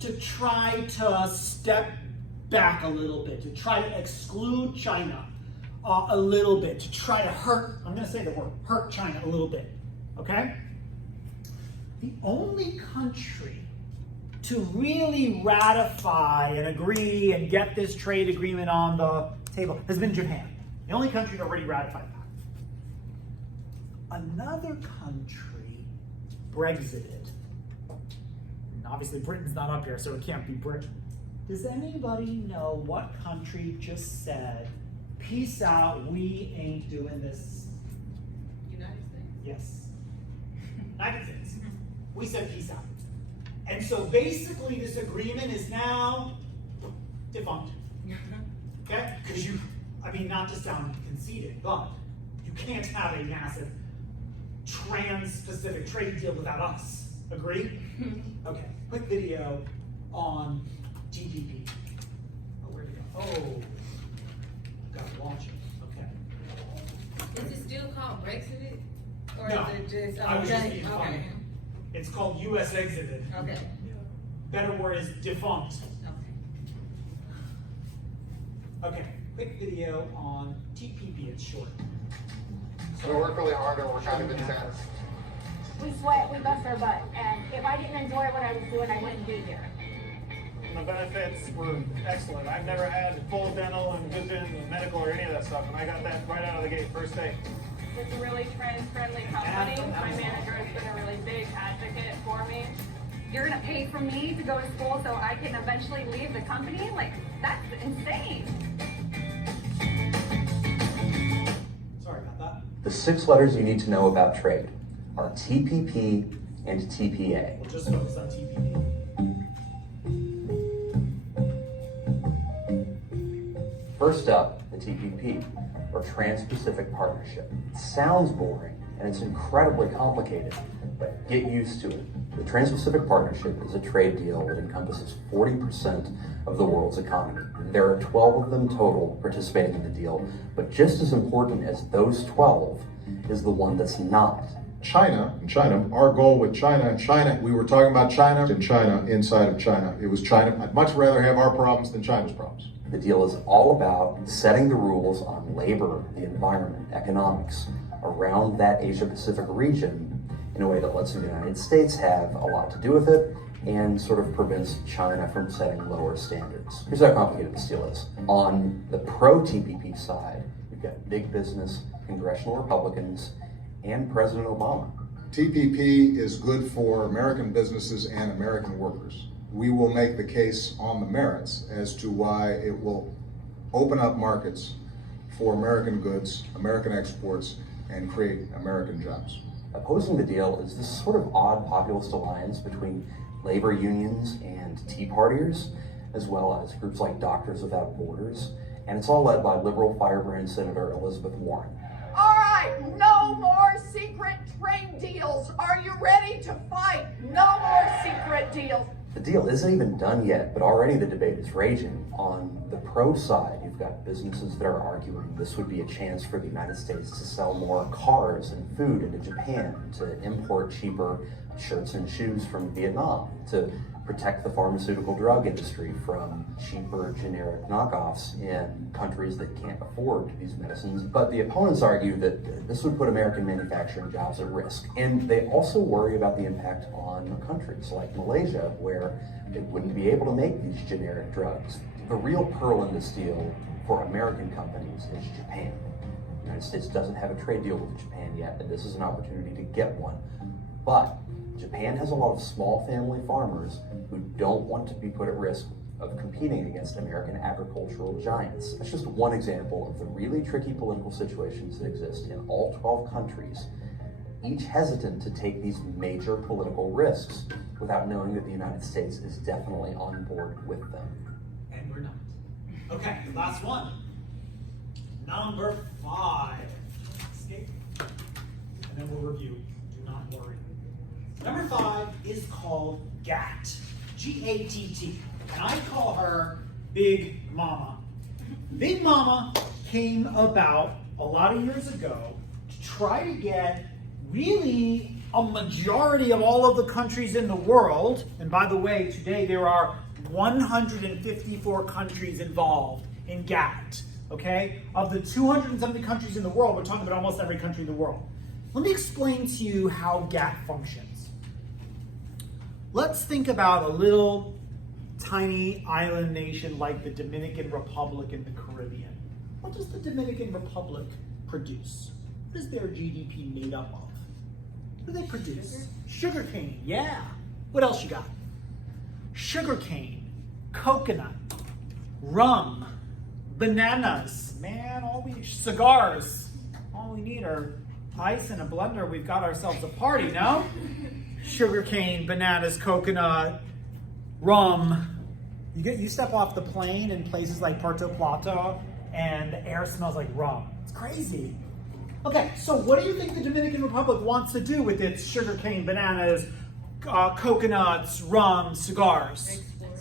to try to step back a little bit, to try to exclude China a little bit, to try to hurt, I'm going to say the word, hurt China a little bit, okay? The only country to really ratify and agree and get this trade agreement on the table has been Japan. The only country to already ratify that. Another country Brexited. And obviously Britain's not up here, so it can't be Britain. Does anybody know what country just said, peace out, we ain't doing this? United States. Yes. United States. We said peace out. And so basically this agreement is now defunct. Okay? Because not to sound conceited, but you can't have a massive trans-Pacific trade deal without us. Agree? Okay, quick video on TPP. Oh, where'd it go? Oh, gotta launch it. Okay. Is it still called Brexit? Or No, is it just I was just okay, being okay. funny. It's called US exited. Okay. Better word is defunct. Okay. Okay, quick video on TPP, it's short. We work really hard and we're kind of intense. We sweat, we bust our butt, and if I didn't enjoy what I was doing, I wouldn't be here. The benefits were excellent. I've never had full dental and vision and medical or any of that stuff, and I got that right out of the gate first day. It's a really trans-friendly company. My manager has been a really big advocate for me. You're gonna pay for me to go to school so I can eventually leave the company? Like, that's insane. Sorry about that. The 6 letters you need to know about trade are TPP and TPA. We'll just focus on TPP. First up, the TPP, or Trans-Pacific Partnership. It sounds boring, and it's incredibly complicated, but get used to it. The Trans-Pacific Partnership is a trade deal that encompasses 40% of the world's economy. There are 12 of them total participating in the deal, but just as important as those 12 is the one that's not. China, our goal with China, we were talking about China and China inside of China. It was China. I'd much rather have our problems than China's problems. The deal is all about setting the rules on labor, the environment, economics around that Asia-Pacific region in a way that lets the United States have a lot to do with it and sort of prevents China from setting lower standards. Here's how complicated this deal is. On the pro-TPP side, you've got big business, congressional Republicans, and President Obama. TPP is good for American businesses and American workers. We will make the case on the merits as to why it will open up markets for American goods, American exports, and create American jobs. Opposing the deal is this sort of odd populist alliance between labor unions and Tea Partiers, as well as groups like Doctors Without Borders, and it's all led by liberal firebrand Senator Elizabeth Warren. All right, no more secret trade deals. Are you ready to fight? No more secret deals. The deal isn't even done yet, but already the debate is raging. On the pro side, you've got businesses that are arguing this would be a chance for the United States to sell more cars and food into Japan, to import cheaper shirts and shoes from Vietnam, to protect the pharmaceutical drug industry from cheaper generic knockoffs in countries that can't afford these medicines. But the opponents argue that this would put American manufacturing jobs at risk. And they also worry about the impact on countries like Malaysia, where they wouldn't be able to make these generic drugs. The real pearl in this deal for American companies is Japan. The United States doesn't have a trade deal with Japan yet, and this is an opportunity to get one. But Japan has a lot of small family farmers who don't want to be put at risk of competing against American agricultural giants. That's just one example of the really tricky political situations that exist in all 12 countries, each hesitant to take these major political risks without knowing that the United States is definitely on board with them. And Okay, last one. Number 5. Escape. And then we'll review. Do not worry. Number 5 is called GATT. G-A-T-T. And I call her Big Mama. Big Mama came about a lot of years ago to try to get really a majority of all of the countries in the world, and by the way, today there are 154 countries involved in GATT, okay? Of the 200 and something countries in the world, we're talking about almost every country in the world. Let me explain to you how GATT functions. Let's think about a little tiny island nation like the Dominican Republic in the Caribbean. What does the Dominican Republic produce? What is their GDP made up of? What do they produce? Sugarcane, yeah. What else you got? Sugarcane, coconut, rum, bananas, man, cigars. All we need are ice and a blender. We've got ourselves a party, no? Sugarcane, bananas, coconut, rum. You step off the plane in places like Puerto Plata and the air smells like rum. It's crazy. Okay, so what do you think the Dominican Republic wants to do with its sugarcane, bananas, coconuts, rum, cigars?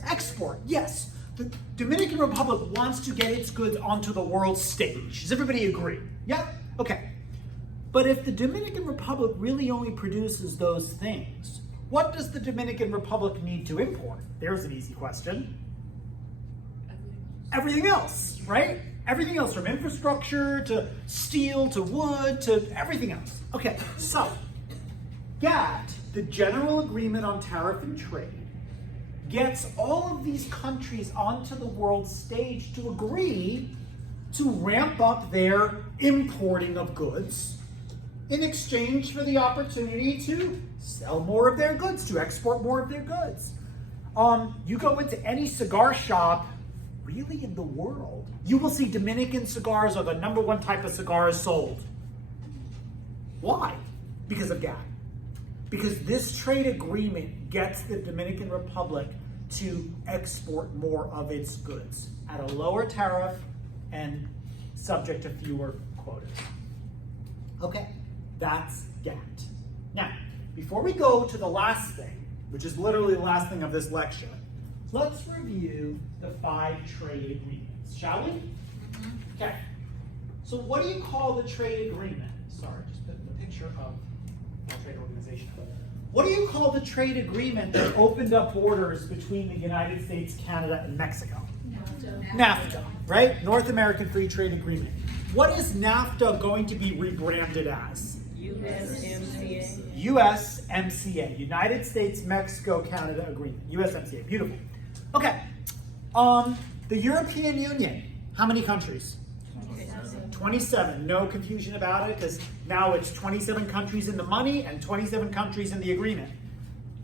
Export, yes. The Dominican Republic wants to get its goods onto the world stage. Does everybody agree? Yeah? Okay. But if the Dominican Republic really only produces those things, what does the Dominican Republic need to import? There's an easy question. Everything else, right? Everything else, from infrastructure to steel to wood to everything else. Okay, so GATT, the General Agreement on Tariff and Trade, gets all of these countries onto the world stage to agree to ramp up their importing of goods in exchange for the opportunity to sell more of their goods, to export more of their goods. You go into any cigar shop really in the world, you will see Dominican cigars are the #1 type of cigars sold. Why? Because of GATT. Because this trade agreement gets the Dominican Republic to export more of its goods at a lower tariff and subject to fewer quotas. Okay, that's GATT. Now, before we go to the last thing, which is literally the last thing of this lecture, let's review the 5 trade agreements, shall we? Okay. So what do you call the trade agreement? Sorry, just put the picture of the trade organization. What do you call the trade agreement that opened up borders between the United States, Canada, and Mexico? NAFTA, right? North American Free Trade Agreement. What is NAFTA going to be rebranded as? USMCA. USMCA, United States, Mexico, Canada Agreement. USMCA, beautiful. Okay, the European Union, how many countries? 27, no confusion about it, because now it's 27 countries in the money and 27 countries in the agreement.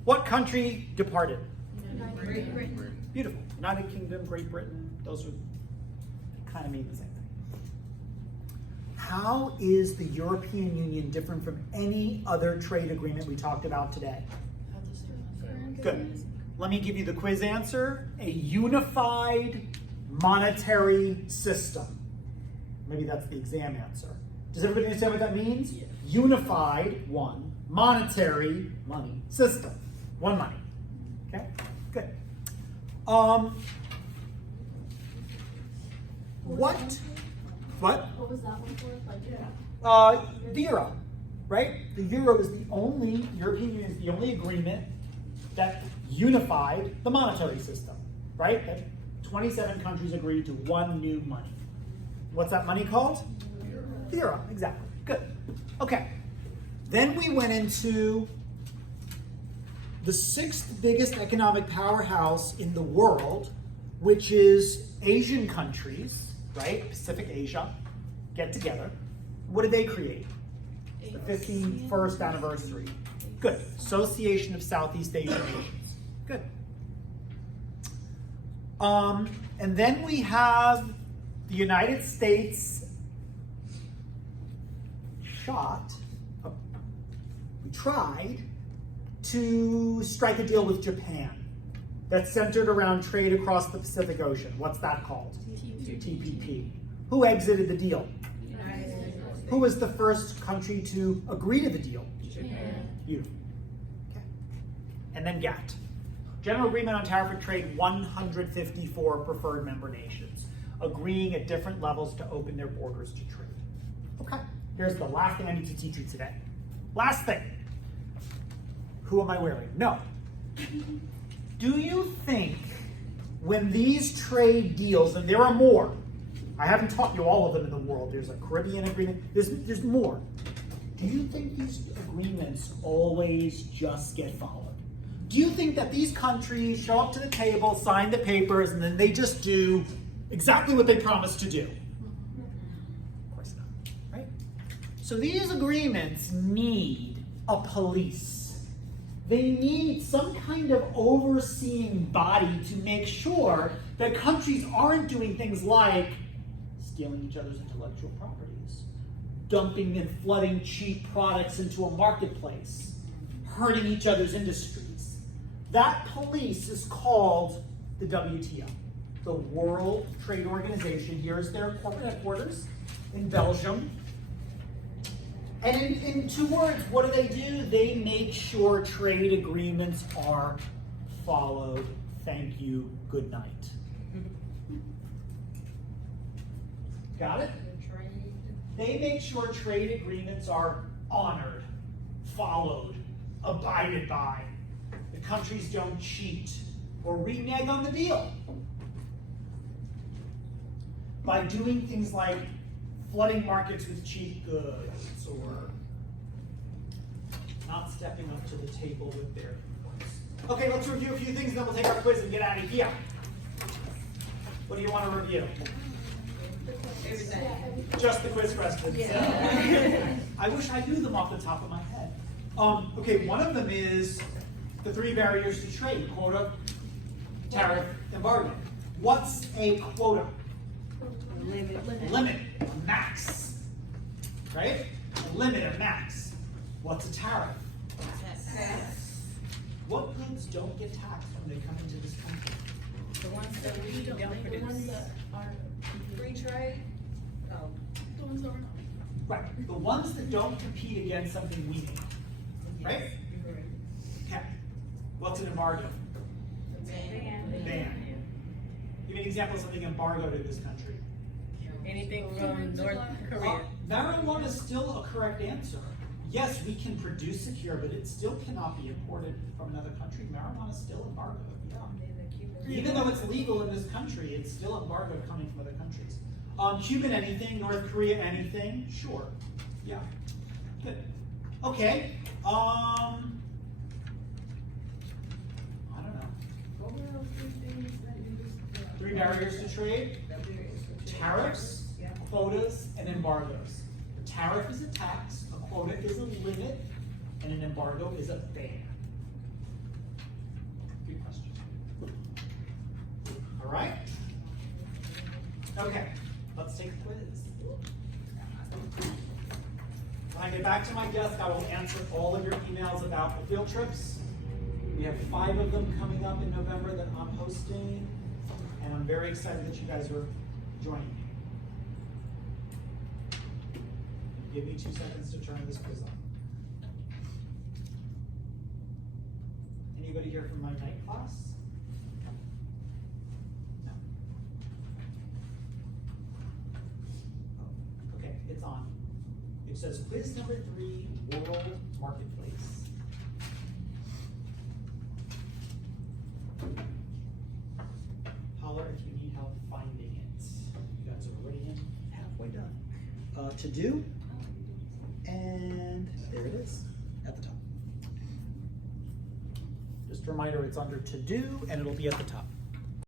What country departed? Great Britain. Beautiful. United Kingdom, Great Britain, those are kind of mean the same thing. How is the European Union different from any other trade agreement we talked about today? Good. Let me give you the quiz answer. A unified monetary system. Maybe that's the exam answer. Does everybody understand what that means? Yeah. Unified, one, monetary, money, system, one money. Okay, good. What? What was that one for? The euro, right? The euro is the only, European Union is the only agreement that unified the monetary system, right? That 27 countries agreed to one new money. What's that money called? The euro, exactly. Good. Okay. Then we went into the 6th biggest economic powerhouse in the world, which is Asian countries, right? Pacific Asia, get together. What did they create? The 51st anniversary. Good. Association of Southeast Asian Nations. Good. And then we have the United States we tried to strike a deal with Japan. that's centered around trade across the Pacific Ocean. What's that called? TPP. Who exited the deal? Who was the first country to agree to the deal? Japan. You. Okay. And then GATT. General Agreement on Tariff Trade, 154 preferred member nations, agreeing at different levels to open their borders to trade. Okay, here's the last thing I need to teach you today. Last thing. Who am I wearing? No. Do you think when these trade deals, and there are more, I haven't taught you all of them in the world, there's a Caribbean agreement, there's more. Do you think these agreements always just get followed? Do you think that these countries show up to the table, sign the papers, and then they just do exactly what they promised to do? Of course not, right? So these agreements need a police. They need some kind of overseeing body to make sure that countries aren't doing things like stealing each other's intellectual properties, dumping and flooding cheap products into a marketplace, hurting each other's industries. That police is called the WTO, the World Trade Organization. Here's their corporate headquarters in Belgium. And in 2 words, what do? They make sure trade agreements are followed. Thank you, good night. Got it? They make sure trade agreements are honored, followed, abided by. The countries don't cheat or renege on the deal by doing things like flooding markets with cheap goods or not stepping up to the table with their imports. Okay, let's review a few things, then we'll take our quiz and get out of here. What do you want to review? Everything. Just the quiz questions. Yeah. I wish I knew them off the top of my head. Okay, one of them is the 3 barriers to trade: quota, tariff, embargo. What's a quota? Limit, a max, right? A limit, a max. What's a tariff? What goods don't get taxed when they come into this country? The ones that we don't produce. The ones that are Free trade? Oh. the ones that are not. Right, the ones that don't compete against something we make, right? Okay. What's an embargo? Ban. Give me an example of something embargoed in this country. Anything from North Korea. Marijuana is still a correct answer. Yes, we can produce it here, but it still cannot be imported from another country. Marijuana is still embargoed. Yeah. Even though it's legal in this country, it's still embargoed coming from other countries. Cuban anything, North Korea anything, sure. Yeah. Good. Okay. I don't know. 3 barriers to trade: tariffs, quotas, and embargoes. A tariff is a tax, a quota is a limit, and an embargo is a ban. Good question. All right? Okay, let's take a quiz. When I get back to my desk, I will answer all of your emails about the field trips. We have 5 of them coming up in November that I'm hosting, and I'm very excited that you guys are joining me. Give me 2 seconds to turn this quiz on. Anybody here from my night class? No. Oh, okay, it's on. It says quiz number 3, World Marketplace. Holler if you need help finding it. You guys are already in, halfway done. To do, and there it is at the top. Just a reminder, it's under to do, and it'll be at the top.